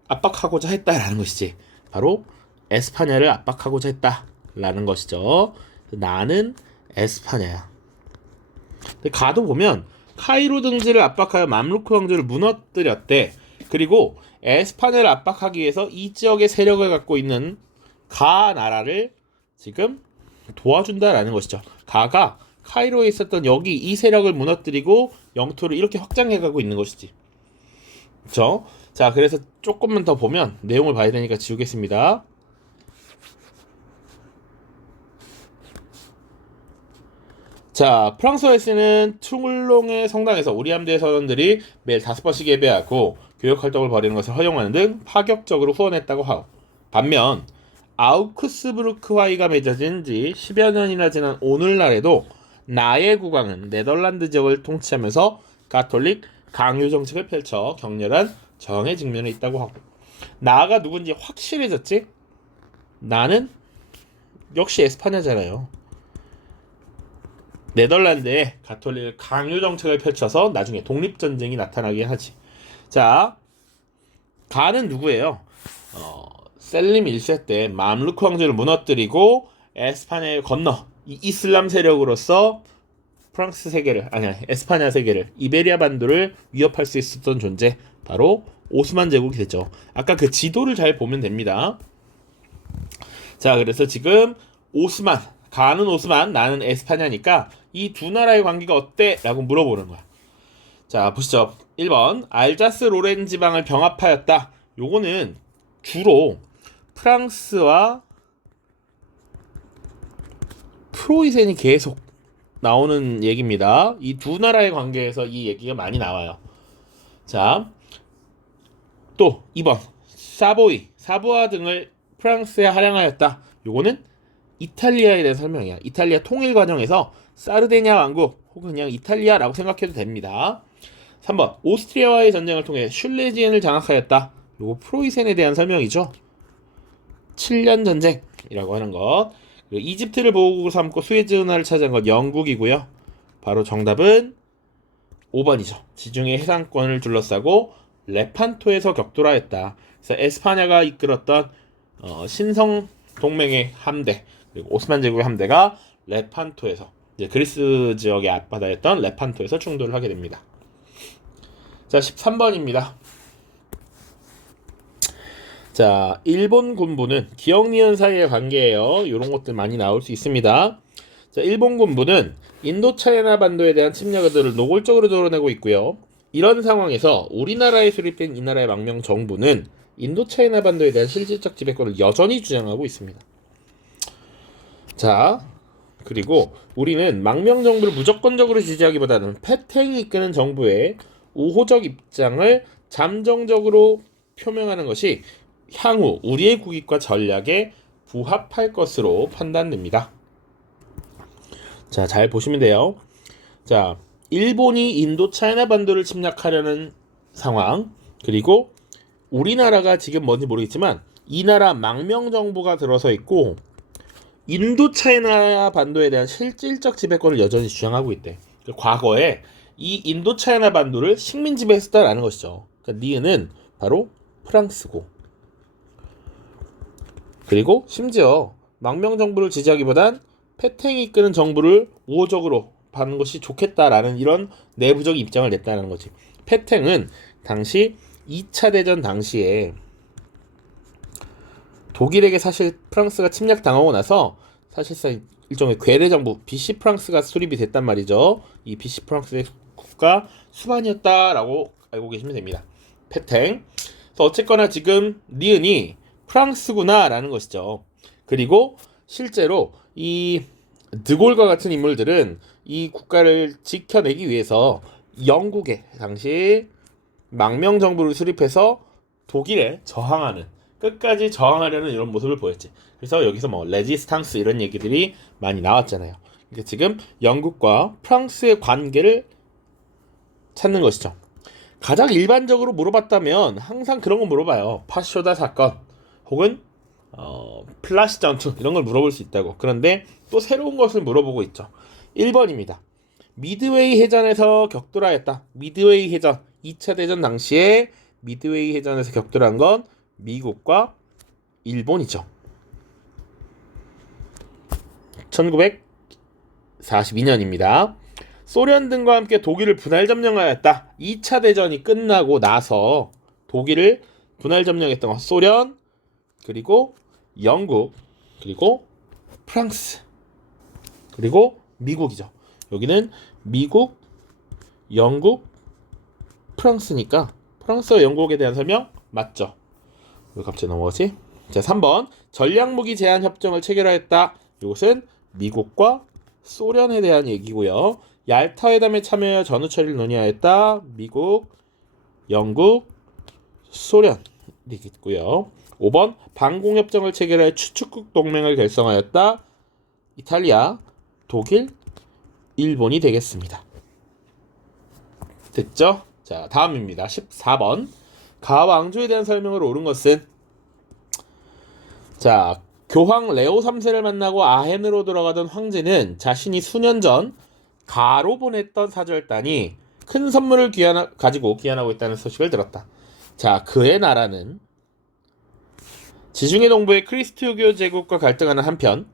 압박하고자 했다라는 것이지. 바로 에스파냐를 압박하고자 했다라는 것이죠. 나는 에스파냐야. 근데 가도 보면 카이로 등지를 압박하여 맘루크 왕조를 무너뜨렸대. 그리고 에스파냐를 압박하기 위해서 이 지역의 세력을 갖고 있는 가 나라를 지금 도와준다라는 것이죠. 가가 카이로에 있었던 여기 이 세력을 무너뜨리고 영토를 이렇게 확장해가고 있는 것이지. 그렇죠? 자, 그래서 조금만 더 보면 내용을 봐야 되니까 지우겠습니다. 자, 프랑스와에서는 툴롱의 성당에서 우리 함대의 선원들이 매일 5번씩 예배하고 교역 활동을 벌이는 것을 허용하는 등 파격적으로 후원했다고 하고, 반면 아우크스부르크 화의가 맺어진 지 10여 년이나 지난 오늘날에도 나의 국왕은 네덜란드 지역을 통치하면서 가톨릭 강요 정책을 펼쳐 격렬한 저항에 직면해 있다고 하고, 나가 누군지 확실해졌지? 나는 역시 에스파냐잖아요. 네덜란드에 가톨릭 강요 정책을 펼쳐서 나중에 독립전쟁이 나타나게 하지. 자, 가는 누구예요? 셀림 1세 때 맘루크 황제를 무너뜨리고 에스파냐에 건너 이 이슬람 세력으로서 프랑스 세계를 아니야 에스파냐 세계를 이베리아 반도를 위협할 수 있었던 존재 바로 오스만 제국이 되죠. 아까 그 지도를 잘 보면 됩니다. 자, 그래서 지금 오스만 가는 오스만 나는 에스파냐니까 이 두 나라의 관계가 어때? 라고 물어보는 거야. 자, 보시죠. 1번 알자스 로렌 지방을 병합하였다. 요거는 주로 프랑스와 프로이센이 계속 나오는 얘기입니다. 이 두 나라의 관계에서 이 얘기가 많이 나와요. 자, 또 2번 사보이, 사부아 등을 프랑스에 할양하였다. 요거는 이탈리아에 대한 설명이야. 이탈리아 통일 과정에서 사르데냐 왕국 혹은 그냥 이탈리아라고 생각해도 됩니다. 3번 오스트리아와의 전쟁을 통해 슐레지엔을 장악하였다. 요거 프로이센에 대한 설명이죠. 7년 전쟁이라고 하는 것. 그리고 이집트를 보호국으로 삼고 수에즈 운하를 차지한 건 영국이고요. 바로 정답은 5번이죠. 지중해 해상권을 둘러싸고 레판토에서 격돌하였다. 그래서 에스파냐가 이끌었던 신성 동맹의 함대 그리고 오스만 제국의 함대가 레판토에서 이제 그리스 지역의 앞바다였던 레판토에서 충돌을 하게 됩니다. 자, 13번입니다. 자, 일본 군부는 기억 니은 사이의 관계예요. 이런 것들 많이 나올 수 있습니다. 자, 일본 군부는 인도차이나 반도에 대한 침략들을 노골적으로 드러내고 있고요. 이런 상황에서 우리나라에 수립된 이 나라의 망명 정부는 인도차이나 반도에 대한 실질적 지배권을 여전히 주장하고 있습니다. 자, 그리고 우리는 망명 정부를 무조건적으로 지지하기보다는 패탱이 이끄는 정부의 우호적 입장을 잠정적으로 표명하는 것이 향후 우리의 국익과 전략에 부합할 것으로 판단됩니다. 자, 잘 보시면 돼요. 자, 일본이 인도 차이나 반도를 침략하려는 상황, 그리고 우리나라가 지금 뭔지 모르겠지만 이 나라 망명 정부가 들어서 있고 인도 차이나 반도에 대한 실질적 지배권을 여전히 주장하고 있대. 과거에 이 인도 차이나 반도를 식민 지배했었다라는 것이죠. 그러니까 니은은 바로 프랑스고, 그리고 심지어 망명 정부를 지지하기보단 패탱이 이끄는 정부를 우호적으로 받는 것이 좋겠다라는 이런 내부적 입장을 냈다는 거지. 패탱은 당시 2차 대전 당시에 독일에게 사실 프랑스가 침략당하고 나서 사실상 일종의 괴뢰 정부 비시 프랑스가 수립이 됐단 말이죠. 이 비시 프랑스의 국가 수반이었다라고 알고 계시면 됩니다. 패탱. 그래서 어쨌거나 지금 니은이 프랑스구나라는 것이죠. 그리고 실제로 이 드골과 같은 인물들은 이 국가를 지켜내기 위해서 영국의 당시 망명 정부를 수립해서 독일에 저항하는, 끝까지 저항하려는 이런 모습을 보였지. 그래서 여기서 뭐 레지스탕스 이런 얘기들이 많이 나왔잖아요. 그러니까 지금 영국과 프랑스의 관계를 찾는 것이죠. 가장 일반적으로 물어봤다면 항상 그런 거 물어봐요. 파쇼다 사건 혹은 플라시 전투 이런 걸 물어볼 수 있다고. 그런데 또 새로운 것을 물어보고 있죠. 1번입니다. 미드웨이 해전에서 격돌하였다. 미드웨이 해전 2차 대전 당시에 미드웨이 해전에서 격돌한 건 미국과 일본이죠. 1942년입니다. 소련 등과 함께 독일을 분할 점령하였다. 2차 대전이 끝나고 나서 독일을 분할 점령했던 건 소련, 그리고 영국, 그리고 프랑스, 그리고 미국이죠. 여기는 미국, 영국, 프랑스니까 프랑스와 영국에 대한 설명 맞죠? 왜 갑자기 넘어가지? 자, 3번 전략무기 제한 협정을 체결하였다. 이것은 미국과 소련에 대한 얘기고요. 얄타 회담에 참여하여 전후 처리를 논의하였다. 미국, 영국, 소련이 있고요. 5번 방공협정을 체결하여 추축국 동맹을 결성하였다. 이탈리아, 독일, 일본이 되겠습니다. 됐죠? 자, 다음입니다. 14번 가왕조에 대한 설명을 옳은 것은, 자, 교황 레오 3세를 만나고 아헨으로 들어가던 황제는 자신이 수년 전 가로 보냈던 사절단이 큰 선물을 가지고 귀환하고 있다는 소식을 들었다. 자, 그의 나라는 지중해 동부의 크리스트교 제국과 갈등하는 한편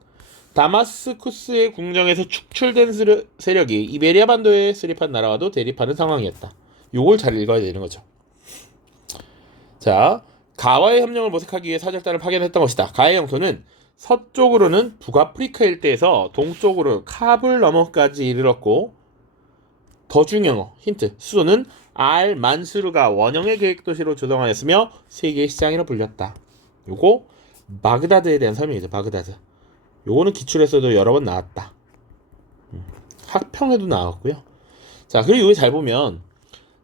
다마스쿠스의 궁정에서 축출된 세력이 이베리아 반도에 수립한 나라와도 대립하는 상황이었다. 요걸 잘 읽어야 되는 거죠. 자, 가와의 협력을 모색하기 위해 사절단을 파견했던 것이다. 가의 영토는 서쪽으로는 북아프리카 일대에서 동쪽으로 카불 너머까지 이르렀고, 더 중요한 힌트, 수도는 알 만수르가 원형의 계획 도시로 조성하였으며 세계의 시장이라 불렸다. 요거 바그다드에 대한 설명이죠. 바그다드. 요거는 기출에서도 여러 번 나왔다. 학평에도 나왔고요. 자, 그리고 여기 잘 보면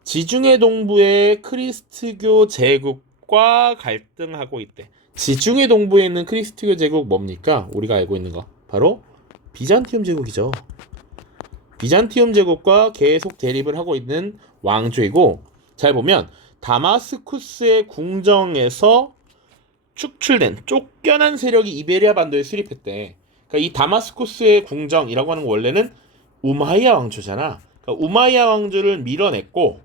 지중해 동부의 크리스트교 제국과 갈등하고 있대. 지중해 동부에 있는 크리스트교 제국 뭡니까? 우리가 알고 있는 거 바로 비잔티움 제국이죠. 비잔티움 제국과 계속 대립을 하고 있는 왕조이고, 잘 보면 다마스쿠스의 궁정에서 축출된 쫓겨난 세력이 이베리아 반도에 수립했대. 그러니까 이 다마스쿠스의 궁정이라고 하는 건 원래는 우마이야 왕조잖아. 그러니까 우마이야 왕조를 밀어냈고,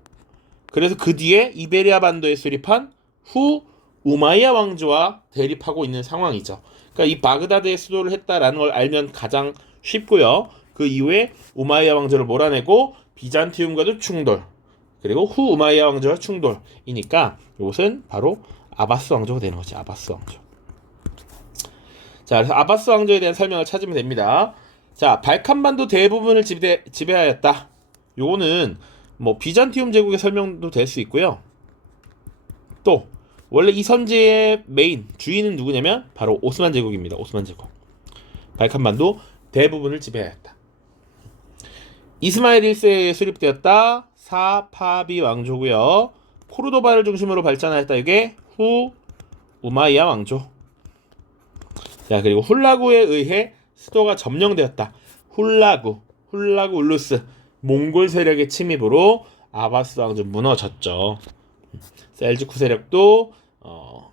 그래서 그 뒤에 이베리아 반도에 수립한 후 우마이야 왕조와 대립하고 있는 상황이죠. 그러니까 이 바그다드에 수도를 했다라는 걸 알면 가장 쉽고요. 그 이후에 우마이야 왕조를 몰아내고 비잔티움과도 충돌, 그리고 후 우마이야 왕조와 충돌이니까 이것은 바로 아바스 왕조가 되는 거지. 아바스 왕조. 자, 그래서 아바스 왕조에 대한 설명을 찾으면 됩니다. 자, 발칸반도 대부분을 지배하였다. 요거는 뭐 비잔티움 제국의 설명도 될 수 있고요. 또 원래 이 선지의 메인 주인은 누구냐면 바로 오스만 제국입니다. 오스만 제국. 발칸반도 대부분을 지배하였다. 이스마일 1세에 수립되었다. 사파비 왕조고요. 코르도바를 중심으로 발전하였다. 이게 후 우마이야 왕조. 자, 그리고 훌라구에 의해 수도가 점령되었다. 훌라구 울루스 몽골 세력의 침입으로 아바스 왕조 무너졌죠. 셀주쿠 세력도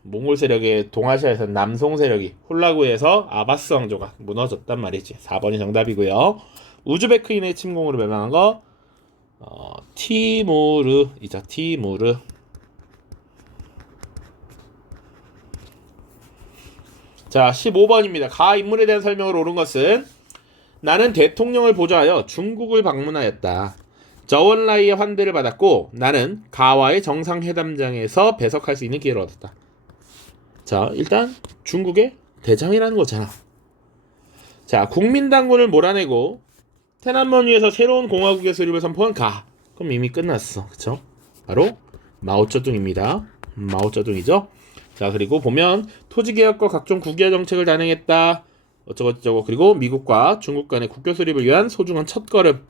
몽골 세력의 동아시아에서 남송 세력이 훌라구에서 아바스 왕조가 무너졌단 말이지. 4번이 정답이고요. 우즈베크인의 침공으로 멸망한 거 티무르이죠. 티무르. 자, 15번입니다. 가 인물에 대한 설명을 옳은 것은 나는 대통령을 보좌하여 중국을 방문하였다. 저원라이의 환대를 받았고 나는 가와의 정상회담장에서 배석할 수 있는 기회를 얻었다. 자, 일단 중국의 대장이라는 거잖아. 자, 국민당군을 몰아내고 테난먼 위에서 새로운 공화국의 수립을 선포한 가. 그럼 이미 끝났어. 그쵸? 바로 마오쩌둥입니다. 마오쩌둥이죠. 자, 그리고 보면 토지개혁과 각종 국외 정책을 단행했다. 어쩌고저쩌고. 그리고 미국과 중국 간의 국교 수립을 위한 소중한 첫걸음.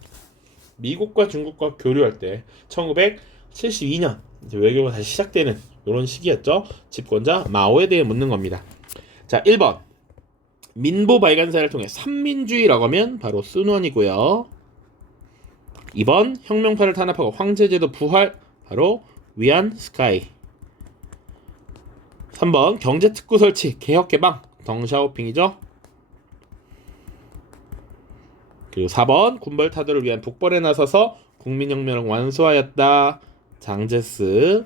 미국과 중국과 교류할 때 1972년 이제 외교가 다시 시작되는 이런 시기였죠. 집권자 마오에 대해 묻는 겁니다. 자, 1번 민보 발간사를 통해 삼민주의라고 하면 바로 순원이고요. 2번 혁명파를 탄압하고 황제제도 부활, 바로 위안 스카이. 3번 경제특구 설치, 개혁개방, 덩샤오핑이죠. 그리고 4번 군벌타도를 위한 북벌에 나서서 국민혁명을 완수하였다. 장제스.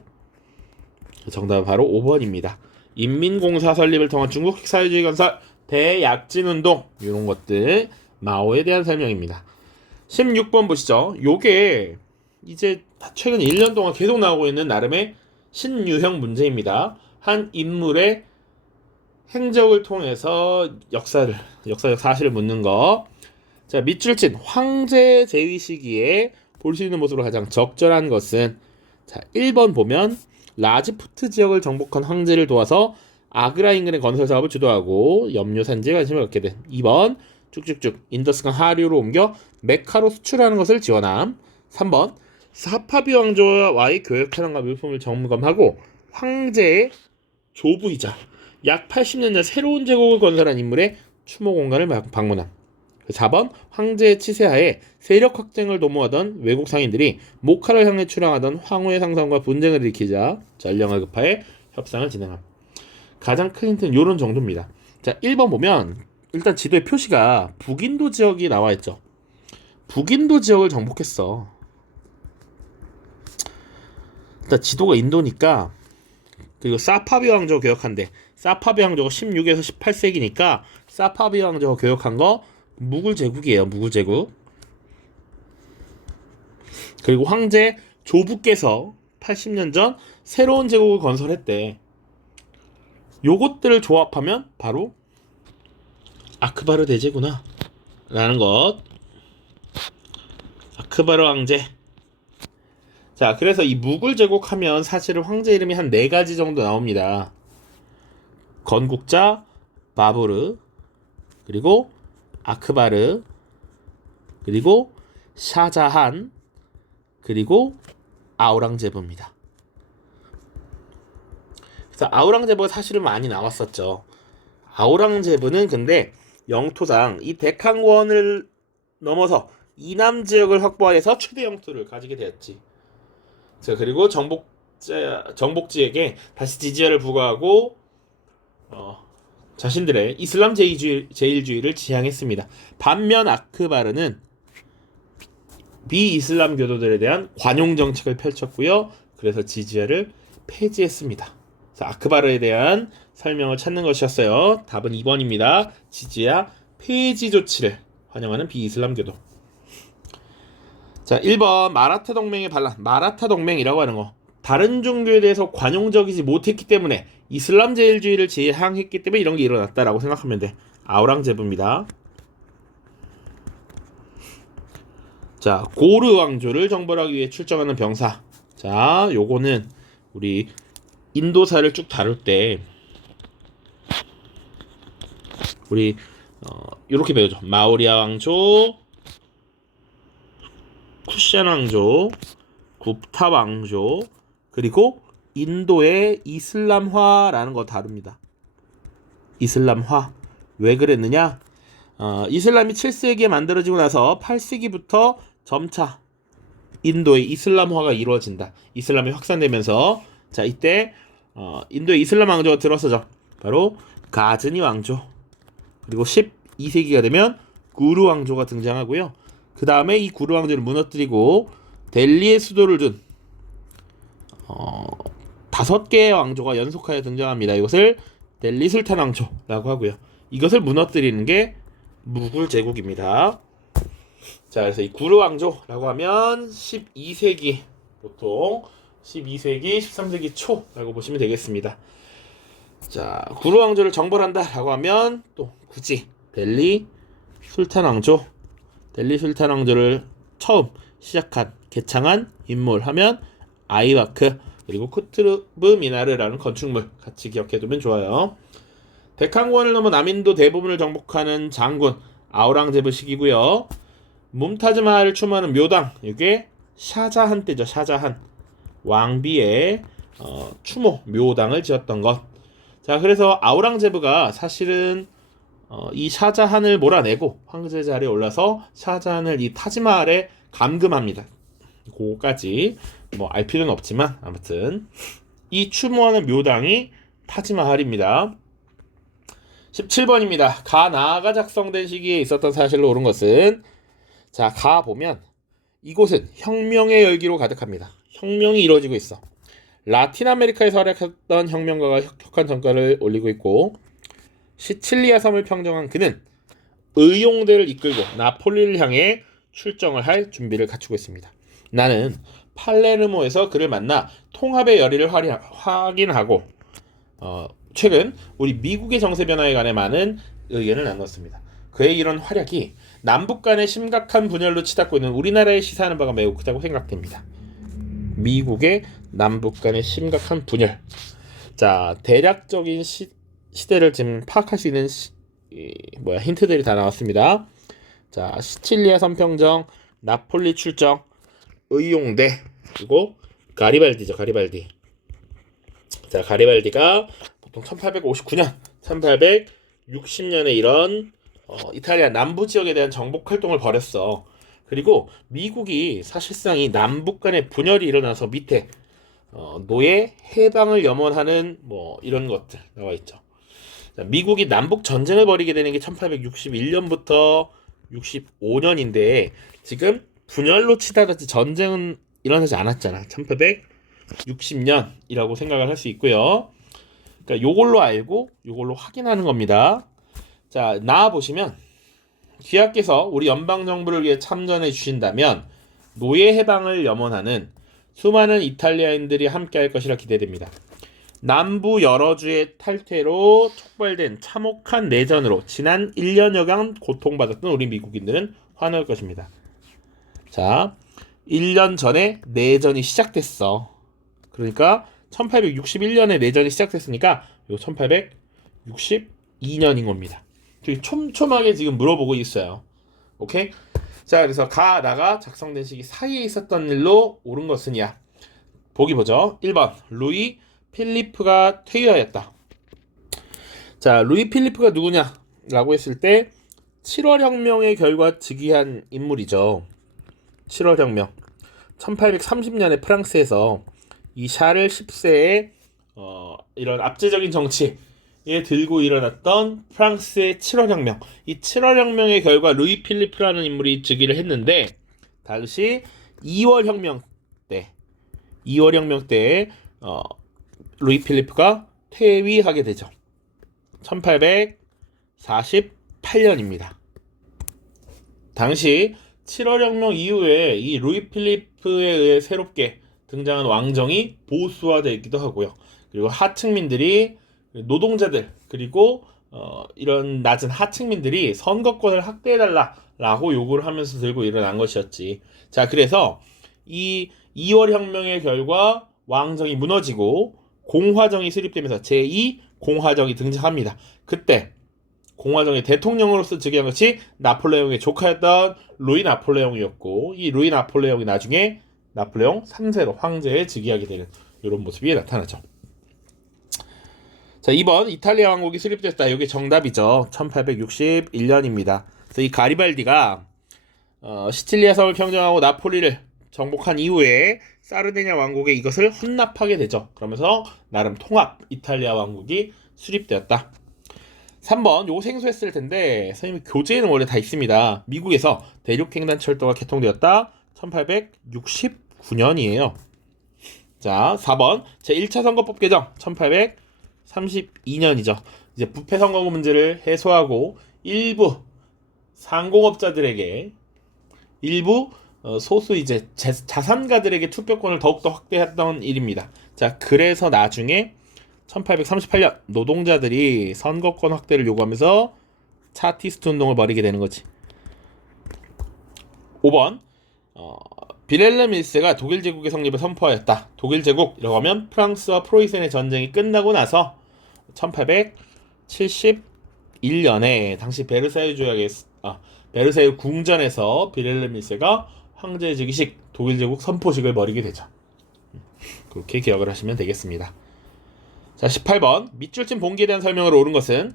정답은 바로 5번입니다. 인민공사 설립을 통한 중국식 사회주의 건설, 대약진운동, 이런 것들 마오에 대한 설명입니다. 16번 보시죠. 요게 이제 최근 1년 동안 계속 나오고 있는 나름의 신유형 문제입니다. 한 인물의 행적을 통해서 역사적 사실을 묻는 거. 자, 밑줄 친 황제 재위 시기에 볼 수 있는 모습으로 가장 적절한 것은, 자, 1번 보면 라지푸트 지역을 정복한 황제를 도와서 아그라 인근의 건설 사업을 주도하고 염료 산지에 관심을 갖게 된. 2번 쭉쭉쭉 인더스강 하류로 옮겨 메카로 수출하는 것을 지원함. 3번 사파비 왕조와의 교역 현황과 물품을 점검하고 황제의 조부이자 약 80년 전 새로운 제국을 건설한 인물의 추모 공간을 방문함. 4번 황제의 치세하에 세력 확장을 도모하던 외국 상인들이 모카를 향해 출항하던 황후의 상선과 분쟁을 일으키자 전령을 급하여 협상을 진행함. 가장 큰 힌트는 이런 정도입니다. 자, 1번 보면 일단 지도에 표시가 북인도 지역이 나와 있죠. 북인도 지역을 정복했어. 일단 지도가 인도니까 그리고 사파비 왕조 교역한대. 사파비 왕조가 16에서 18세기니까 사파비 왕조가 교역한 거 무굴 제국이에요. 무굴 제국. 그리고 황제 조부께서 80년 전 새로운 제국을 건설했대. 요것들을 조합하면 바로 아크바르 대제구나 라는 것. 아크바르 황제. 자, 그래서 이 무굴 제국 하면 사실은 황제 이름이 한 4가지 정도 나옵니다. 건국자, 바부르, 그리고 아크바르, 그리고 샤자한, 그리고 아우랑제부입니다. 그래서 아우랑제부가 사실은 많이 나왔었죠. 아우랑제부는 근데 영토상 이 데칸권을 넘어서 이남 지역을 확보해서 최대 영토를 가지게 되었지. 자, 그리고 정복지에게 다시 지지야를 부과하고 자신들의 이슬람 제일주의를 지향했습니다. 반면 아크바르는 비이슬람 교도들에 대한 관용 정책을 펼쳤고요. 그래서 지지야를 폐지했습니다. 자, 아크바르에 대한 설명을 찾는 것이었어요. 답은 2번입니다. 지지야 폐지 조치를 환영하는 비이슬람 교도. 자, 1번 마라타 동맹의 반란. 마라타 동맹이라고 하는 거, 다른 종교에 대해서 관용적이지 못했기 때문에 이슬람 제일주의를 지향했기 때문에 이런 게 일어났다라고 생각하면 돼. 아우랑제부입니다. 자, 고르 왕조를 정벌하기 위해 출정하는 병사. 자, 요거는 우리 인도사를 쭉 다룰 때 우리 요렇게 배우죠. 마우리아 왕조, 쿠션 왕조, 굽타 왕조, 그리고 인도의 이슬람화라는 거 다룹니다. 이슬람화. 왜 그랬느냐? 이슬람이 7세기에 만들어지고 나서 8세기부터 점차 인도의 이슬람화가 이루어진다. 이슬람이 확산되면서, 자, 이때 인도의 이슬람 왕조가 들어서죠. 바로 가즈니 왕조. 그리고 12세기가 되면 구루 왕조가 등장하고요. 그 다음에 이 구루 왕조를 무너뜨리고 델리의 수도를 둔 5개의 왕조가 연속하여 등장합니다. 이것을 델리 술탄 왕조라고 하고요. 이것을 무너뜨리는 게 무굴 제국입니다. 자, 그래서 이 구르 왕조라고 하면 12세기, 보통 12세기, 13세기 초라고 보시면 되겠습니다. 자, 구르 왕조를 정벌한다라고 하면 또 굳이 델리 술탄 왕조, 델리 술탄 왕조를 처음 시작한 개창한 인물 하면 아이바크, 그리고 쿠투브 미나르라는 건축물 같이 기억해두면 좋아요. 데칸권을 넘어 남인도 대부분을 정복하는 장군 아우랑제부식이고요. 뭄타즈 마할을 추모하는 묘당, 이게 샤자한 때죠. 샤자한 왕비의 추모 묘당을 지었던 것. 자, 그래서 아우랑제부가 사실은 이 샤자한을 몰아내고 황제 자리에 올라서 샤자한을 이 타지마할에 감금합니다. 그거까지 뭐 알 필요는 없지만 아무튼 이 추모하는 묘당이 타지마할입니다. 17번입니다. 가 나아가 작성된 시기에 있었던 사실로 옳은 것은, 자, 가 보면 이곳은 혁명의 열기로 가득합니다. 혁명이 이루어지고 있어. 라틴 아메리카에서 활약했던 혁명가가 혁혁한 성과를 올리고 있고, 시칠리아 섬을 평정한 그는 의용대를 이끌고 나폴리를 향해 출정을 할 준비를 갖추고 있습니다. 나는 팔레르모에서 그를 만나 통합의 열의를 확인하고 최근 우리 미국의 정세 변화에 관해 많은 의견을 나눴습니다. 그의 이런 활약이 남북 간의 심각한 분열로 치닫고 있는 우리나라에 시사하는 바가 매우 크다고 생각됩니다. 미국의 남북 간의 심각한 분열. 자, 대략적인 시대를 지금 파악할 수 있는 힌트들이 다 나왔습니다. 자, 시칠리아 선평정, 나폴리 출정, 의용대, 그리고 가리발디죠. 가리발디. 자, 가리발디가 보통 1859년, 1860년에 이런 이탈리아 남부 지역에 대한 정복 활동을 벌였어. 그리고 미국이 사실상 이 남북 간의 분열이 일어나서 밑에 노예 해방을 염원하는 이런 것들 나와 있죠. 자, 미국이 남북 전쟁을 벌이게 되는 게 1861년부터 65년인데 지금 분열로 치닫았지 전쟁은 일어나지 않았잖아. 1860년이라고 생각을 할 수 있고요. 그러니까 요걸로 알고 요걸로 확인하는 겁니다. 자, 나와 보시면 귀하께서 우리 연방정부를 위해 참전해 주신다면 노예 해방을 염원하는 수많은 이탈리아인들이 함께할 것이라 기대됩니다. 남부 여러 주의 탈퇴로 촉발된 참혹한 내전으로 지난 1년여간 고통받았던 우리 미국인들은 환호할 것입니다. 자, 1년 전에 내전이 시작됐어. 그러니까 1861년에 내전이 시작됐으니까 이거 1862년인 겁니다. 되게 촘촘하게 지금 물어보고 있어요. 오케이? 자, 그래서 가, 나가 작성된 시기 사이에 있었던 일로 옳은 것은이야. 보기 보죠. 1번 루이 필리프가 퇴위하였다. 자, 루이 필리프가 누구냐라고 했을 때 7월 혁명의 결과 즉위한 인물이죠. 7월 혁명. 1830년에 프랑스에서 이 샤를 10세의 이런 압제적인 정치에 들고 일어났던 프랑스의 7월 혁명. 이 7월 혁명의 결과 루이 필리프라는 인물이 즉위를 했는데 당시 2월 혁명 때 루이 필리프가 퇴위하게 되죠. 1848년입니다. 당시 7월 혁명 이후에 이 루이 필리프에 의해 새롭게 등장한 왕정이 보수화되어 있기도 하고요. 그리고 하층민들이 노동자들 그리고 이런 낮은 하층민들이 선거권을 확대해달라라고 요구를 하면서 들고 일어난 것이었지. 자, 그래서 이 2월 혁명의 결과 왕정이 무너지고 공화정이 수립되면서 제2 공화정이 등장합니다. 그때 공화정의 대통령으로서 즉위한 것이 나폴레옹의 조카였던 루이 나폴레옹이었고 이 루이 나폴레옹이 나중에 나폴레옹 3세로 황제에 즉위하게 되는 이런 모습이 나타나죠. 자, 2번 이탈리아 왕국이 수립됐다. 이게 정답이죠. 1861년입니다. 그래서 이 가리발디가 시칠리아 섬을 평정하고 나폴리를 정복한 이후에 사르디냐 왕국에 이것을 헌납하게 되죠. 그러면서 나름 통합 이탈리아 왕국이 수립되었다. 3번 요거 생소했을 텐데 선생님 교재에는 원래 다 있습니다. 미국에서 대륙횡단철도가 개통되었다. 1869년이에요. 자, 4번 제1차 선거법 개정 1832년이죠. 이제 부패 선거 문제를 해소하고 일부 상공업자들에게 일부 소수 이제 자산가들에게 투표권을 더욱더 확대했던 일입니다. 자, 그래서 나중에 1838년 노동자들이 선거권 확대를 요구하면서 차티스트 운동을 벌이게 되는 거지. 5번 빌헬름 1세가 독일 제국의 성립을 선포하였다. 독일 제국이라고 하면 프랑스와 프로이센의 전쟁이 끝나고 나서 1871년에 당시 베르사유 궁전에서 빌헬름 1세가 황제 즉위식 독일 제국 선포식을 벌이게 되죠. 그렇게 기억을 하시면 되겠습니다. 자, 18번 밑줄친 봉기에 대한 설명을 옳은 것은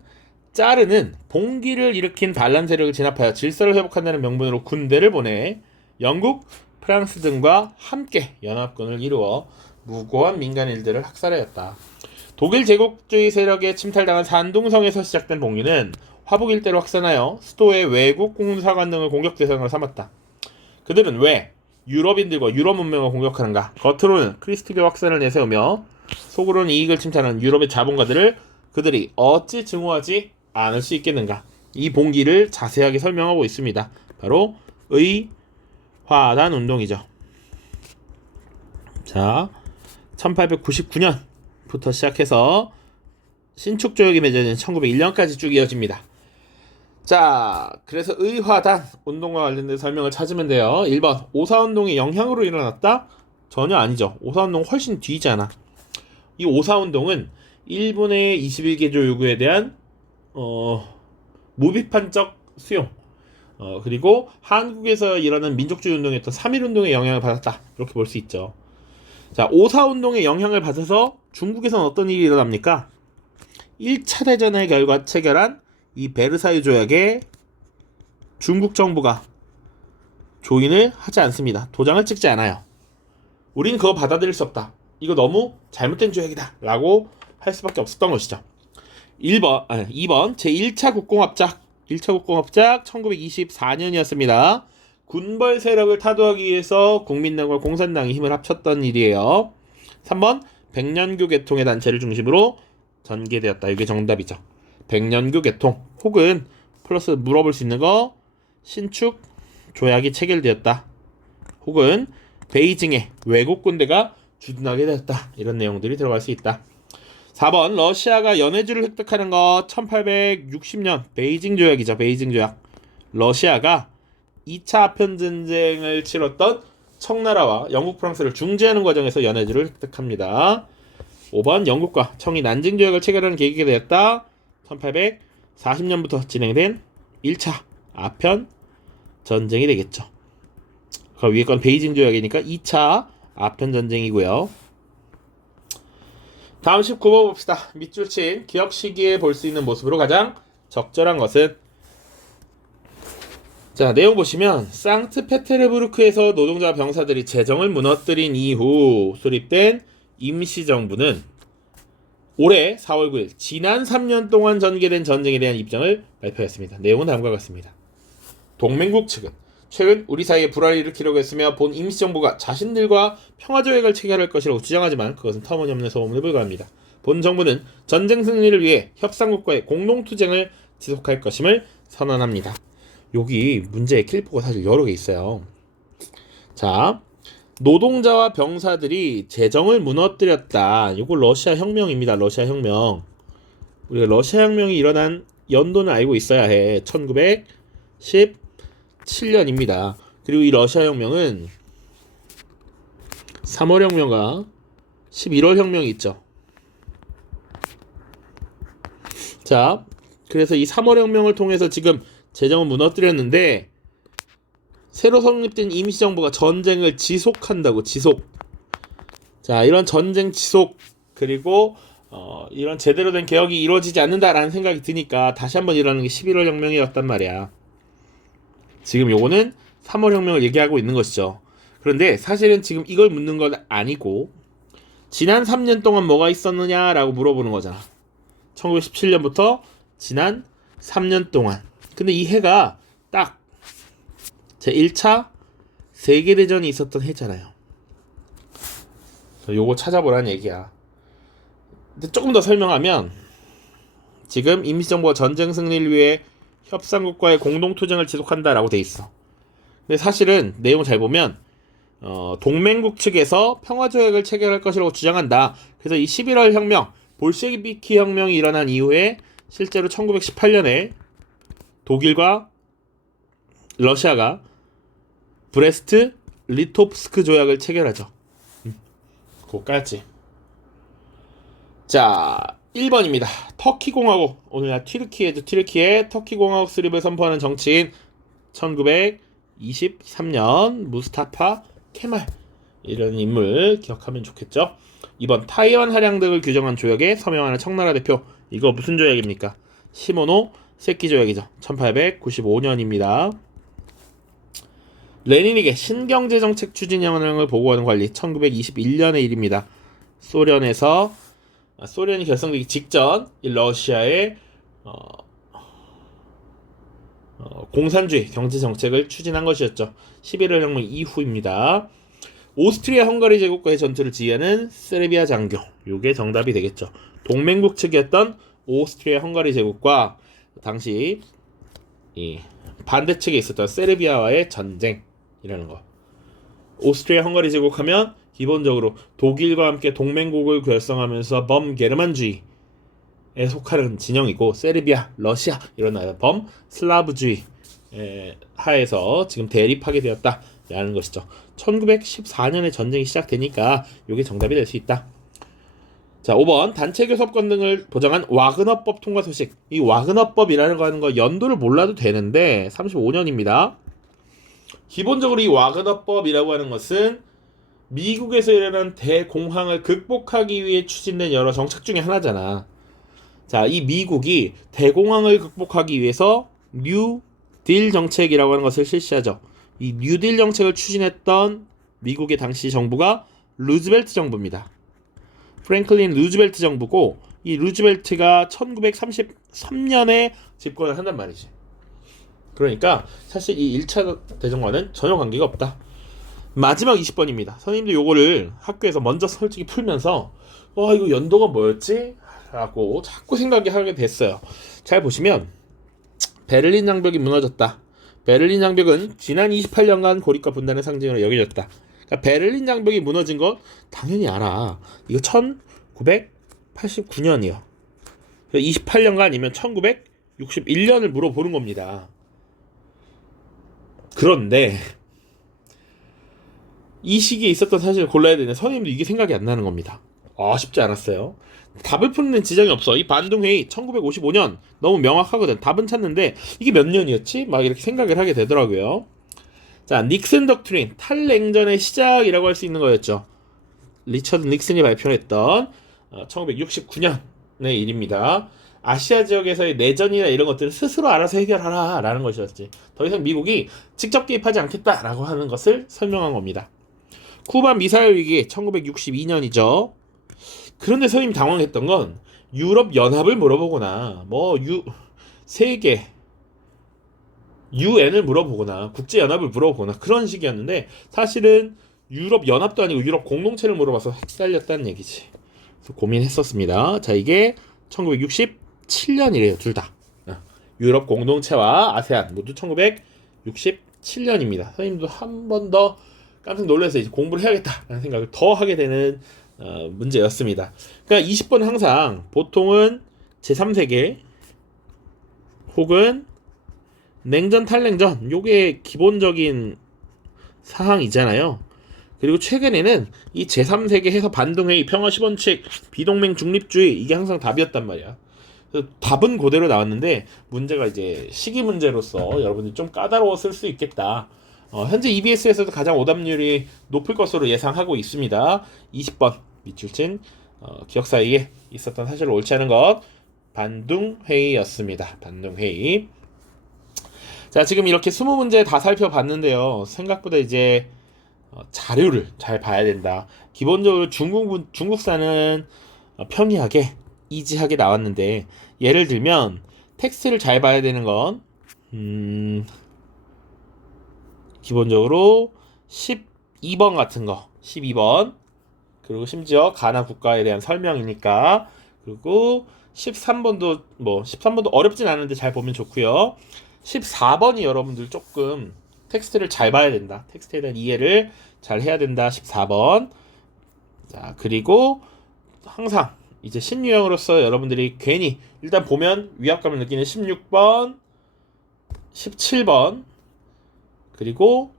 짜르는 봉기를 일으킨 반란 세력을 진압하여 질서를 회복한다는 명분으로 군대를 보내 영국, 프랑스 등과 함께 연합군을 이루어 무고한 민간 일들을 학살하였다. 독일 제국주의 세력에 침탈당한 산둥성에서 시작된 봉기는 화북 일대로 확산하여 수도의 외국 공사관 등을 공격 대상으로 삼았다. 그들은 왜 유럽인들과 유럽 문명을 공격하는가? 겉으로는 크리스트교 확산을 내세우며 속으로는 이익을 침탈하는 유럽의 자본가들을 그들이 어찌 증오하지 않을 수 있겠는가? 이 봉기를 자세하게 설명하고 있습니다. 바로 의화단 운동이죠. 자, 1899년부터 시작해서 신축조약이 맺어진 1901년까지 쭉 이어집니다. 자, 그래서 의화단 운동과 관련된 설명을 찾으면 돼요. 1번 오사운동의 영향으로 일어났다? 전혀 아니죠. 오사운동 훨씬 뒤잖아. 이 오사운동은 일본의 21개조 요구에 대한 무비판적 수용 그리고 한국에서 일어나는 민족주의 운동이었던 3.1운동의 영향을 받았다. 이렇게 볼 수 있죠. 자, 오사운동의 영향을 받아서 중국에서는 어떤 일이 일어납니까? 1차 대전의 결과 체결한 이 베르사유 조약에 중국 정부가 조인을 하지 않습니다. 도장을 찍지 않아요. 우린 그거 받아들일 수 없다. 이거 너무 잘못된 조약이다 라고 할 수밖에 없었던 것이죠. 2번 제1차 국공합작 1924년이었습니다. 군벌 세력을 타도하기 위해서 국민당과 공산당이 힘을 합쳤던 일이에요. 3번 백년교 계통의 단체를 중심으로 전개되었다. 이게 정답이죠. 백년교 개통 혹은 플러스 물어볼 수 있는 거 신축 조약이 체결되었다. 혹은 베이징에 외국 군대가 주둔하게 되었다. 이런 내용들이 들어갈 수 있다. 4번 러시아가 연해주를 획득하는 거 1860년 베이징 조약이죠. 베이징 조약. 러시아가 2차 아편전쟁을 치렀던 청나라와 영국, 프랑스를 중재하는 과정에서 연해주를 획득합니다. 5번 영국과 청이 난징 조약을 체결하는 계기가 되었다. 1840년부터 진행된 1차 아편 전쟁이 되겠죠. 그 위에 건 베이징 조약이니까 2차 아편 전쟁이고요. 다음 19번 봅시다. 밑줄 친 기억 시기에 볼 수 있는 모습으로 가장 적절한 것은, 자, 내용 보시면 상트페테르부르크에서 노동자 병사들이 재정을 무너뜨린 이후 수립된 임시정부는 올해 4월 9일 지난 3년 동안 전개된 전쟁에 대한 입장을 발표했습니다. 내용은 다음과 같습니다. 동맹국 측은 최근 우리 사이에 불화를 일으키려고 했으며 본 임시정부가 자신들과 평화조약을 체결할 것이라고 주장하지만 그것은 터무니없는 소문에 불과합니다. 본 정부는 전쟁 승리를 위해 협상국과의 공동투쟁을 지속할 것임을 선언합니다. 여기 문제의 킬포가 사실 여러 개 있어요. 자, 노동자와 병사들이 재정을 무너뜨렸다. 이거 러시아 혁명입니다. 러시아 혁명. 우리가 러시아 혁명이 일어난 연도는 알고 있어야 해. 1917년입니다. 그리고 이 러시아 혁명은 3월 혁명과 11월 혁명이 있죠. 자, 그래서 이 3월 혁명을 통해서 지금 재정을 무너뜨렸는데 새로 성립된 임시정부가 전쟁을 지속한다고. 지속. 자, 이런 전쟁 지속 그리고 이런 제대로 된 개혁이 이루어지지 않는다라는 생각이 드니까 다시 한번 일어나는 게 11월 혁명이었단 말이야. 지금 요거는 3월 혁명을 얘기하고 있는 것이죠. 그런데 사실은 지금 이걸 묻는 건 아니고 지난 3년 동안 뭐가 있었느냐라고 물어보는 거잖아. 1917년부터 지난 3년 동안. 근데 이 해가 딱 제1차 세계대전이 있었던 해잖아요. 요거 찾아보라는 얘기야. 근데 조금 더 설명하면 지금 임시정부가 전쟁 승리를 위해 협상국과의 공동투쟁을 지속한다라고 돼 있어. 근데 사실은 내용 잘 보면 동맹국 측에서 평화조약을 체결할 것이라고 주장한다. 그래서 이 11월 혁명, 볼셰비키 혁명이 일어난 이후에 실제로 1918년에 독일과 러시아가 브레스트 리토프스크 조약을 체결하죠. 그거까지. 자, 1번입니다. 터키 공화국. 오늘날 튀르키예 터키 공화국 수립을 선포하는 정치인 1923년 무스타파 케말. 이런 인물 기억하면 좋겠죠. 2번 타이완 할양 등을 규정한 조약에 서명하는 청나라 대표. 이거 무슨 조약입니까? 시모노 세키 조약이죠. 1895년입니다. 레닌에게 신경제정책 추진 현황을 보고하는 관리. 1921년의 일입니다. 소련이 결성되기 직전 러시아의 공산주의 경제정책을 추진한 것이었죠. 11월 혁명 이후입니다. 오스트리아 헝가리 제국과의 전투를 지휘하는 세르비아 장교. 요게 정답이 되겠죠. 동맹국 측이었던 오스트리아 헝가리 제국과 당시 이 반대 측에 있었던 세르비아와의 전쟁이라는 거. 오스트리아 헝가리 제국 하면 기본적으로 독일과 함께 동맹국을 결성하면서 범게르만주의에 속하는 진영이고, 세르비아, 러시아 이런 나라 범슬라브주의 하에서 지금 대립하게 되었다라는 것이죠. 1914년에 전쟁이 시작되니까 이게 정답이 될 수 있다. 자, 5번 단체 교섭권 등을 보장한 와그너법 통과 소식. 이 와그너법이라는 거 하는 거 연도를 몰라도 되는데 35년입니다. 기본적으로 이 와그너법이라고 하는 것은 미국에서 일어난 대공황을 극복하기 위해 추진된 여러 정책 중에 하나잖아. 자, 이 미국이 대공황을 극복하기 위해서 뉴딜 정책이라고 하는 것을 실시하죠. 이 뉴딜 정책을 추진했던 미국의 당시 정부가 루즈벨트 정부입니다. 프랭클린 루즈벨트 정부고, 이 루즈벨트가 1933년에 집권을 한단 말이지. 그러니까 사실 이 1차 대전과는 전혀 관계가 없다. 마지막 20번입니다. 선생님도 요거를 학교에서 먼저 솔직히 풀면서 이거 연도가 뭐였지? 라고 자꾸 생각하게 됐어요. 잘 보시면 베를린 장벽이 무너졌다. 베를린 장벽은 지난 28년간 고립과 분단의 상징으로 여겨졌다. 그러니까 베를린 장벽이 무너진 건 당연히 알아. 이거 1989년이요. 28년간 아니면 1961년을 물어보는 겁니다. 그런데 이 시기에 있었던 사실을 골라야 되는데 선생님도 이게 생각이 안 나는 겁니다. 쉽지 않았어요. 답을 푸는 지장이 없어. 이 반둥회의 1955년 너무 명확하거든. 답은 찾는데 이게 몇 년이었지? 막 이렇게 생각을 하게 되더라고요. 자, 닉슨 덕트린 탈냉전의 시작이라고 할 수 있는 거였죠. 리처드 닉슨이 발표했던 1969년의 일입니다. 아시아 지역에서의 내전이나 이런 것들을 스스로 알아서 해결하라 라는 것이었지. 더 이상 미국이 직접 개입하지 않겠다라고 하는 것을 설명한 겁니다. 쿠바 미사일 위기 1962년이죠. 그런데 선생님이 당황했던 건 유럽 연합을 물어보거나 세계 UN을 물어보거나 국제 연합을 물어보거나 그런 식이었는데 사실은 유럽 연합도 아니고 유럽 공동체를 물어봐서 헷갈렸다는 얘기지. 그래서 고민했었습니다. 자, 이게 1967년이래요, 둘 다. 유럽 공동체와 아세안 모두 1967년입니다. 선생님도 한 번 더 깜짝 놀라서 이제 공부를 해야겠다라는 생각을 더 하게 되는 문제였습니다. 그러니까 20번 항상 보통은 제3세계 혹은 냉전 탈냉전 요게 기본적인 사항이잖아요. 그리고 최근에는 이 제3세계 해서 반동회의 평화시범칙 비동맹 중립주의 이게 항상 답이었단 말이야. 답은 그대로 나왔는데 문제가 이제 시기 문제로서 여러분들이 좀 까다로웠을 수 있겠다. 현재 EBS에서도 가장 오답률이 높을 것으로 예상하고 있습니다. 20번 밑줄 친 기억 사이에 있었던 사실을 옳지 않은 것 반둥회의였습니다. 반둥회의. 자, 지금 이렇게 20문제 다 살펴봤는데요. 생각보다 이제 자료를 잘 봐야 된다. 기본적으로 중국사는 평이하게 이지하게 나왔는데 예를 들면 텍스트를 잘 봐야 되는 건 기본적으로 12번 같은 거 12번 그리고 심지어 가나 국가에 대한 설명이니까 그리고 13번도 13번도 어렵진 않은데 잘 보면 좋고요. 14번이 여러분들 조금 텍스트를 잘 봐야 된다. 텍스트에 대한 이해를 잘 해야 된다. 14번. 자, 그리고 항상 이제 신유형으로서 여러분들이 괜히 일단 보면 위압감을 느끼는 16번, 17번, 그리고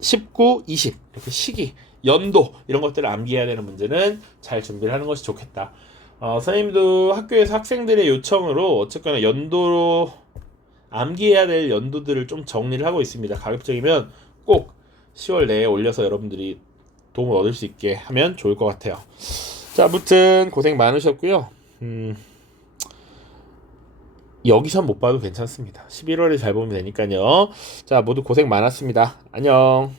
19, 20 이렇게 시기, 연도 이런 것들을 암기해야 되는 문제는 잘 준비를 하는 것이 좋겠다. 선생님도 학교에서 학생들의 요청으로 어쨌거나 연도로 암기해야 될 연도들을 좀 정리를 하고 있습니다. 가급적이면 꼭 10월 내에 올려서 여러분들이 도움을 얻을 수 있게 하면 좋을 것 같아요. 자, 아무튼 고생 많으셨고요. 여기선 못 봐도 괜찮습니다. 11월에 잘 보면 되니까요. 자, 모두 고생 많았습니다. 안녕.